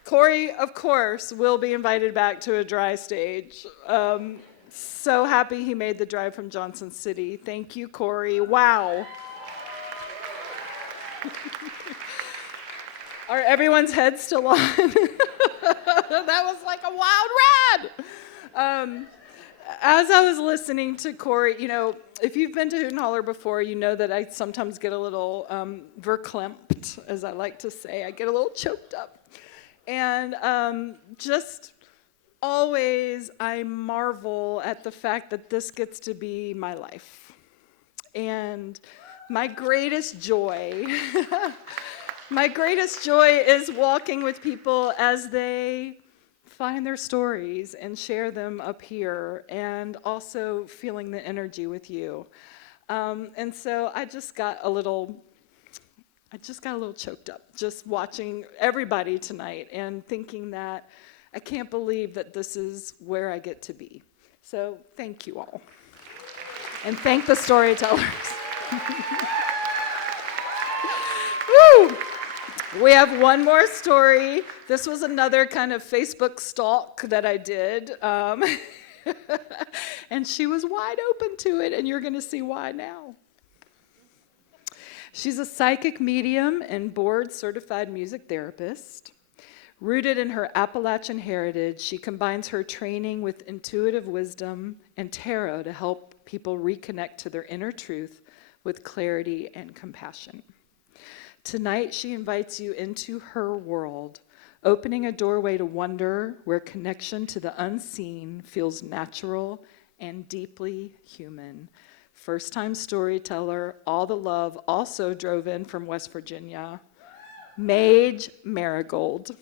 Corey, of course, will be invited back to a dry stage. So happy he made the drive from Johnson City. Thank you, Corey. Wow. Are everyone's heads still on? That was like a wild ride. As I was listening to Corey, if you've been to Hoot and Holler before, you know that I sometimes get a little verklempt, as I like to say. I get a little choked up. And just always I marvel at the fact that this gets to be my life. And my greatest joy, my greatest joy is walking with people as they find their stories and share them up here, and also feeling the energy with you. And so I just got a little choked up just watching everybody tonight and thinking that I can't believe that this is where I get to be. So thank you all. And thank the storytellers. Woo! We have one more story. This was another kind of Facebook stalk that I did. And she was wide open to it, and you're going to see why now. She's a psychic medium and board-certified music therapist. Rooted in her Appalachian heritage, she combines her training with intuitive wisdom and tarot to help people reconnect to their inner truth with clarity and compassion. Tonight, she invites you into her world, opening a doorway to wonder where connection to the unseen feels natural and deeply human. First-time storyteller, all the love, also drove in from West Virginia, Mage Marigold.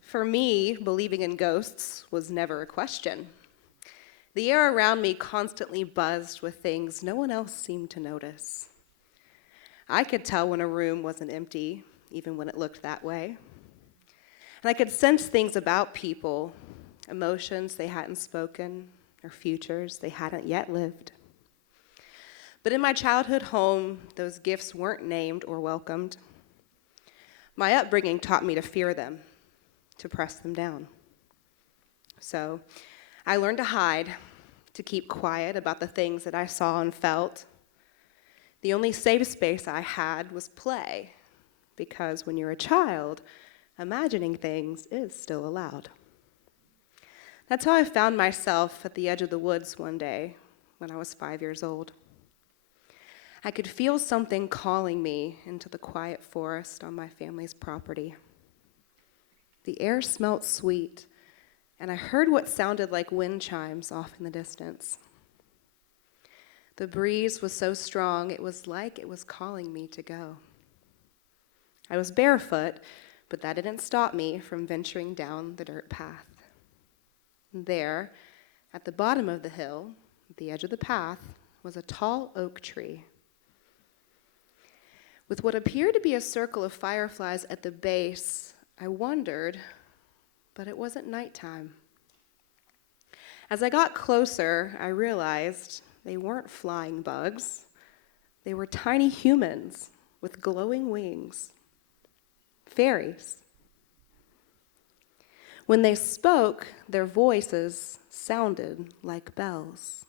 For me, believing in ghosts was never a question. The air around me constantly buzzed with things no one else seemed to notice. I could tell when a room wasn't empty, even when it looked that way. And I could sense things about people, emotions they hadn't spoken, or futures they hadn't yet lived. But in my childhood home, those gifts weren't named or welcomed. My upbringing taught me to fear them, to press them down. So I learned to hide, to keep quiet about the things that I saw and felt. The only safe space I had was play, because when you're a child, imagining things is still allowed. That's how I found myself at the edge of the woods one day when I was 5 years old. I could feel something calling me into the quiet forest on my family's property. The air smelt sweet, and I heard what sounded like wind chimes off in the distance. The breeze was so strong, it was like it was calling me to go. I was barefoot, but that didn't stop me from venturing down the dirt path. There, at the bottom of the hill, at the edge of the path, was a tall oak tree. With what appeared to be a circle of fireflies at the base, I wondered, but it wasn't nighttime. As I got closer, I realized they weren't flying bugs. They were tiny humans with glowing wings. Fairies. When they spoke, their voices sounded like bells.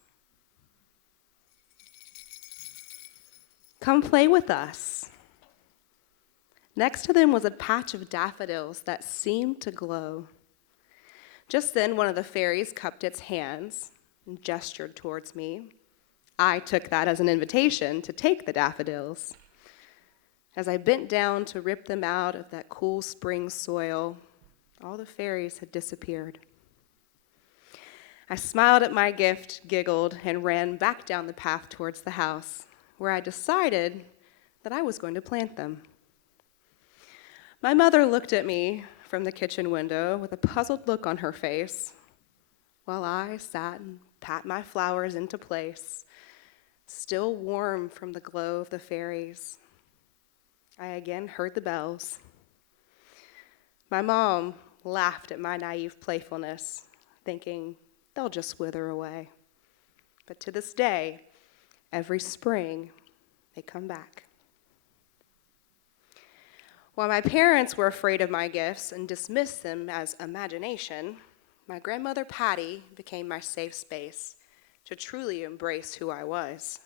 Come play with us. Next to them was a patch of daffodils that seemed to glow. Just then, one of the fairies cupped its hands and gestured towards me. I took that as an invitation to take the daffodils. As I bent down to rip them out of that cool spring soil, all the fairies had disappeared. I smiled at my gift, giggled, and ran back down the path towards the house, where I decided that I was going to plant them. My mother looked at me from the kitchen window with a puzzled look on her face, while I sat and pat my flowers into place, still warm from the glow of the fairies. I again heard the bells. My mom laughed at my naive playfulness, thinking they'll just wither away. But to this day, every spring, they come back. While my parents were afraid of my gifts and dismissed them as imagination, my grandmother Patty became my safe space to truly embrace who I was.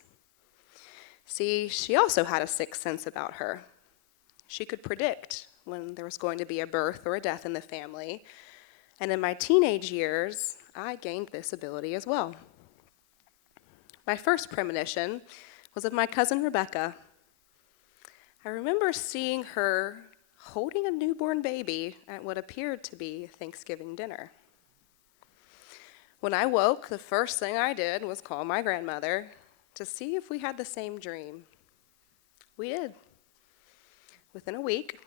See, she also had a sixth sense about her. She could predict when there was going to be a birth or a death in the family, and in my teenage years, I gained this ability as well. My first premonition was of my cousin Rebecca. I remember seeing her holding a newborn baby at what appeared to be Thanksgiving dinner. When I woke, the first thing I did was call my grandmother to see if we had the same dream. We did. Within a week,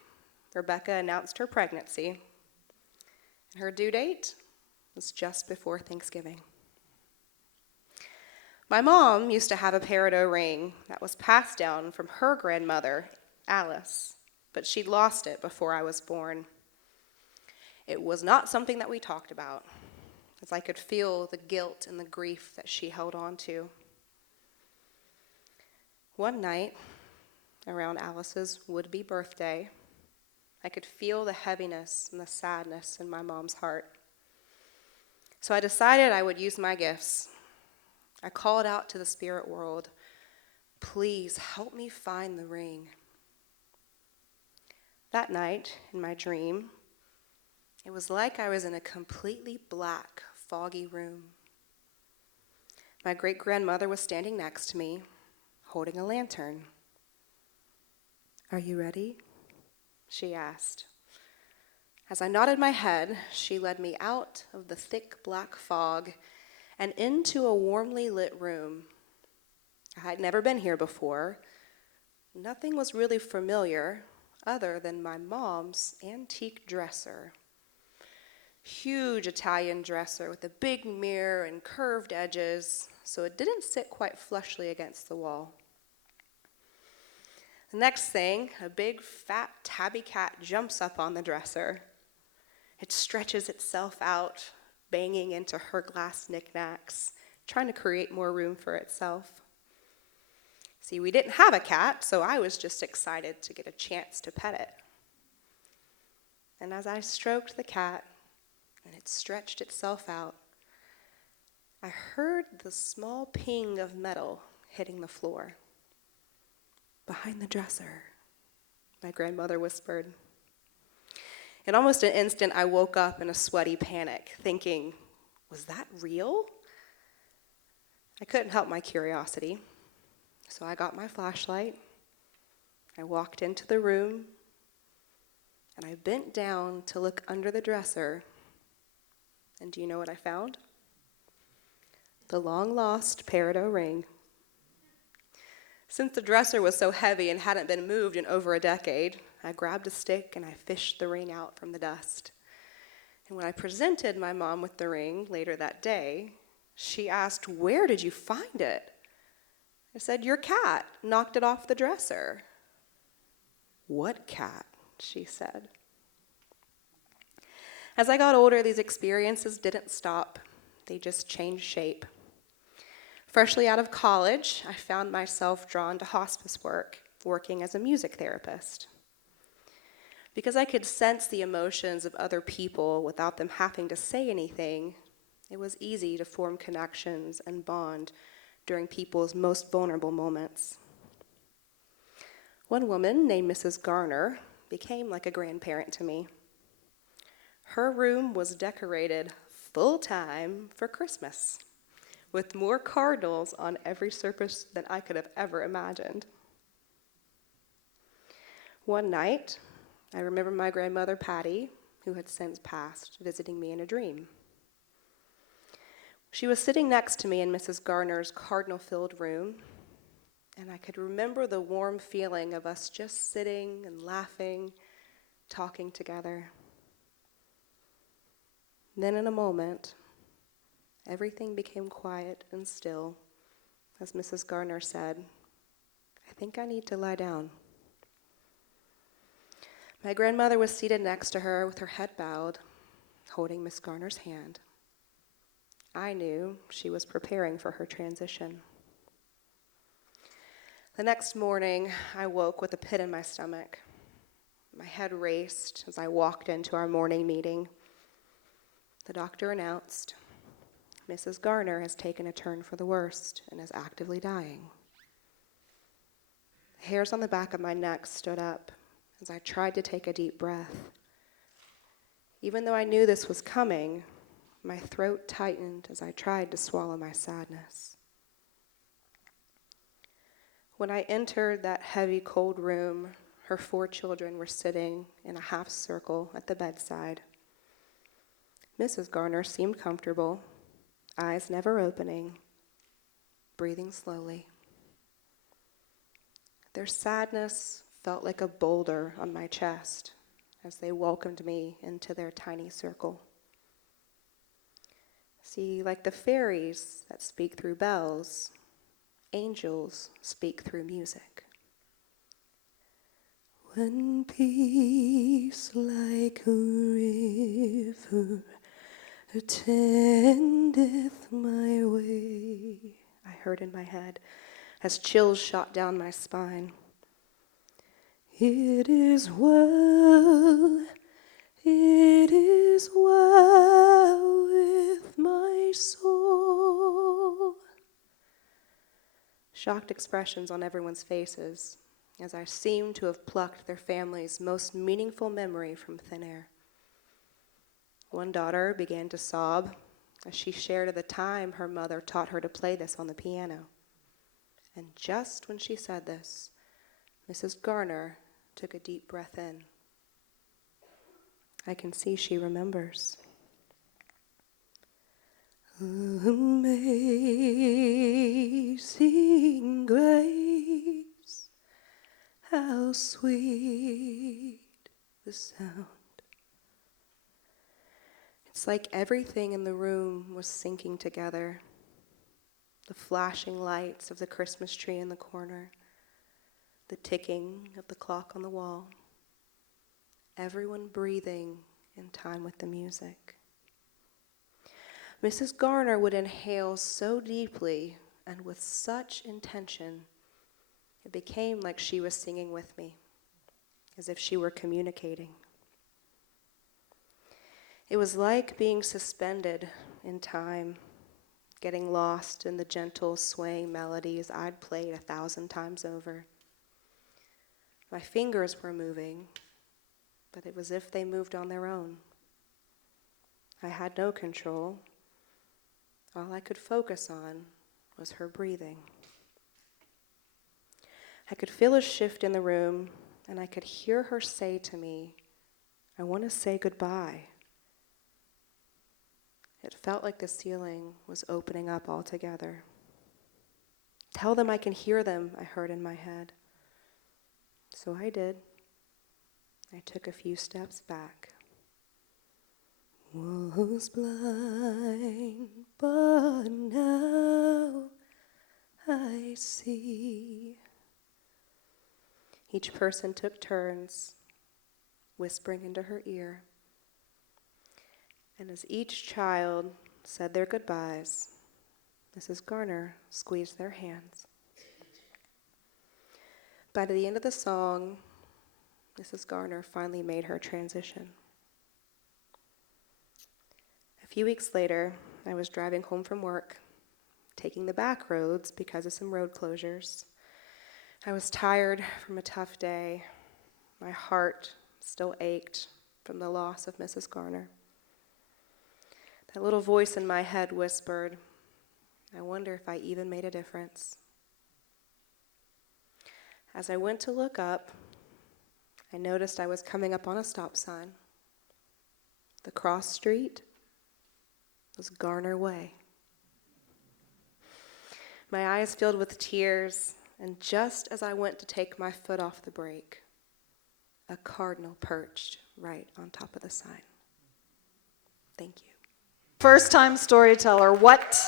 Rebecca announced her pregnancy, and her due date was just before Thanksgiving. My mom used to have a peridot ring that was passed down from her grandmother, Alice, but she'd lost it before I was born. It was not something that we talked about, as I could feel the guilt and the grief that she held on to. One night, around Alice's would-be birthday, I could feel the heaviness and the sadness in my mom's heart. So I decided I would use my gifts. I called out to the spirit world, "Please help me find the ring." That night, in my dream, it was like I was in a completely black, foggy room. My great-grandmother was standing next to me, holding a lantern. "Are you ready?" she asked. As I nodded my head, she led me out of the thick black fog and into a warmly lit room. I had never been here before. Nothing was really familiar other than my mom's antique dresser. Huge Italian dresser with a big mirror and curved edges, so it didn't sit quite flushly against the wall. The next thing, a big, fat tabby cat jumps up on the dresser. It stretches itself out, banging into her glass knickknacks, trying to create more room for itself. See, we didn't have a cat, so I was just excited to get a chance to pet it. And as I stroked the cat, and it stretched itself out, I heard the small ping of metal hitting the floor. "Behind the dresser," my grandmother whispered. In almost an instant, I woke up in a sweaty panic, thinking, was that real? I couldn't help my curiosity, so I got my flashlight, I walked into the room, and I bent down to look under the dresser, and do you know what I found? The long-lost peridot ring. Since the dresser was so heavy and hadn't been moved in over a decade, I grabbed a stick and I fished the ring out from the dust. And when I presented my mom with the ring later that day, she asked, "Where did you find it?" I said, "Your cat knocked it off the dresser." "What cat?" she said. As I got older, these experiences didn't stop. They just changed shape. Freshly out of college, I found myself drawn to hospice work, working as a music therapist. Because I could sense the emotions of other people without them having to say anything, it was easy to form connections and bond during people's most vulnerable moments. One woman named Mrs. Garner became like a grandparent to me. Her room was decorated full-time for Christmas, with more cardinals on every surface than I could have ever imagined. One night, I remember my grandmother Patty, who had since passed, visiting me in a dream. She was sitting next to me in Mrs. Garner's cardinal-filled room, and I could remember the warm feeling of us just sitting and laughing, talking together. Then in a moment, everything became quiet and still as Mrs. Garner said, "I think I need to lie down." My grandmother was seated next to her with her head bowed, holding Miss Garner's hand. I knew she was preparing for her transition. The next morning, I woke with a pit in my stomach. My head raced as I walked into our morning meeting. The doctor announced, "Mrs. Garner has taken a turn for the worst and is actively dying." The hairs on the back of my neck stood up as I tried to take a deep breath. Even though I knew this was coming, my throat tightened as I tried to swallow my sadness. When I entered that heavy, cold room, her 4 children were sitting in a half circle at the bedside. Mrs. Garner seemed comfortable, eyes never opening, breathing slowly. Their sadness felt like a boulder on my chest as they welcomed me into their tiny circle. See, like the fairies that speak through bells, angels speak through music. When peace like a river attendeth my way, I heard in my head as chills shot down my spine. It is well with my soul. Shocked expressions on everyone's faces as I seemed to have plucked their family's most meaningful memory from thin air. One daughter began to sob as she shared of the time her mother taught her to play this on the piano. And just when she said this, Mrs. Garner took a deep breath in. I can see she remembers. Amazing grace, how sweet the sound. It's like everything in the room was sinking together. The flashing lights of the Christmas tree in the corner, the ticking of the clock on the wall, everyone breathing in time with the music. Mrs. Garner would inhale so deeply and with such intention, it became like she was singing with me, as if she were communicating. It was like being suspended in time, getting lost in the gentle swaying melodies I'd played 1,000 times over. My fingers were moving, but it was as if they moved on their own. I had no control. All I could focus on was her breathing. I could feel a shift in the room, and I could hear her say to me, "I want to say goodbye." It felt like the ceiling was opening up altogether. "Tell them I can hear them," I heard in my head. So I did. I took a few steps back. Was blind, but now I see. Each person took turns, whispering into her ear. And as each child said their goodbyes, Mrs. Garner squeezed their hands. By the end of the song, Mrs. Garner finally made her transition. A few weeks later, I was driving home from work, taking the back roads because of some road closures. I was tired from a tough day. My heart still ached from the loss of Mrs. Garner. That little voice in my head whispered, I wonder if I even made a difference. As I went to look up, I noticed I was coming up on a stop sign. The cross street was Garner Way. My eyes filled with tears, and just as I went to take my foot off the brake, a cardinal perched right on top of the sign. Thank you. First time storyteller, what?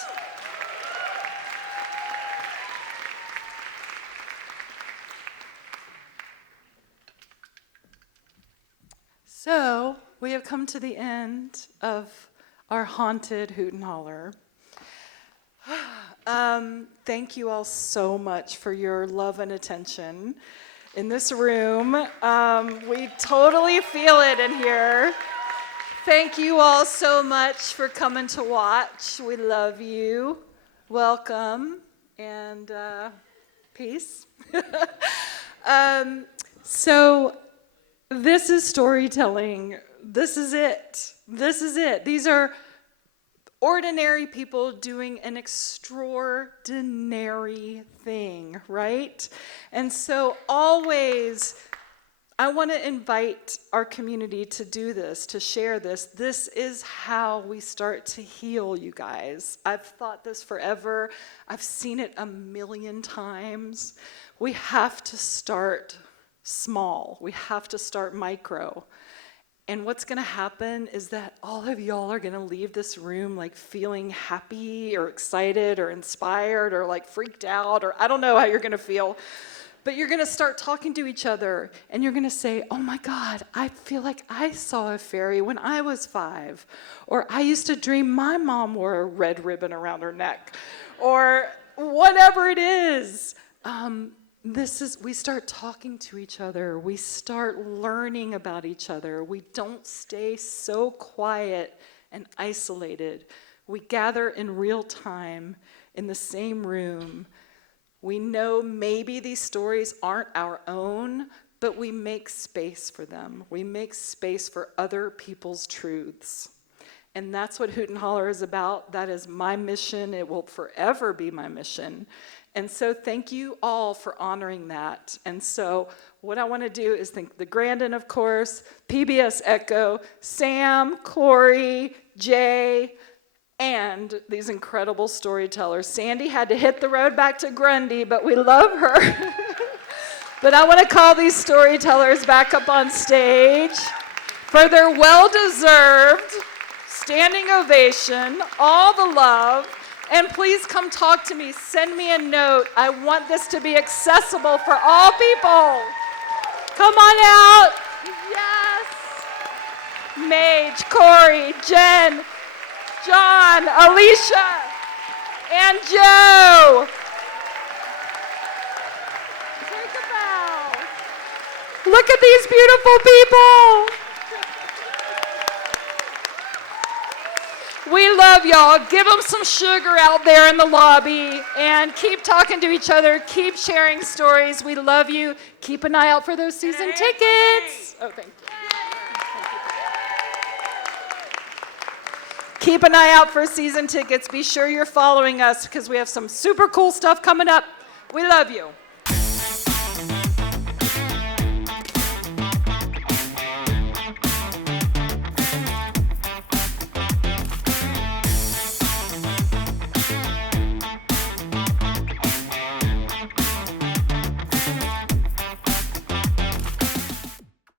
So, we have come to the end of our haunted Hoot and Holler. Thank you all so much for your love and attention in this room. We totally feel it in here. Thank you all so much for coming to watch. We love you. Welcome and peace. So this is storytelling. This is it. This is it. These are ordinary people doing an extraordinary thing, right? And so always, I want to invite our community to do this, to share this. This is how we start to heal, you guys. I've thought this forever. I've seen it a million times. We have to start small. We have to start micro. And what's going to happen is that all of y'all are going to leave this room like feeling happy or excited or inspired or like freaked out, or I don't know how you're going to feel. But you're going to start talking to each other and you're going to say, oh my God, I feel like I saw a fairy when I was 5. Or I used to dream my mom wore a red ribbon around her neck. Or whatever it is. We start talking to each other. We start learning about each other. We don't stay so quiet and isolated. We gather in real time in the same room. We know maybe these stories aren't our own, but we make space for them. We make space for other people's truths. And that's what Hoot and Holler is about. That is my mission. It will forever be my mission. And so thank you all for honoring that. And so what I want to do is thank the Grandin, of course, PBS Echo, Sam, Corey, Jay, and these incredible storytellers. Sandy had to hit the road back to Grundy, but we love her. But I want to call these storytellers back up on stage for their well-deserved standing ovation, all the love. And please come talk to me. Send me a note. I want this to be accessible for all people. Come on out. Yes. Mage, Corey, Jen, John, Alicia, and Joe. Take a bow. Look at these beautiful people. We love y'all. Give them some sugar out there in the lobby and keep talking to each other. Keep sharing stories. We love you. Keep an eye out for those season tickets. Oh, thank you. Keep an eye out for season tickets. Be sure you're following us because we have some super cool stuff coming up. We love you.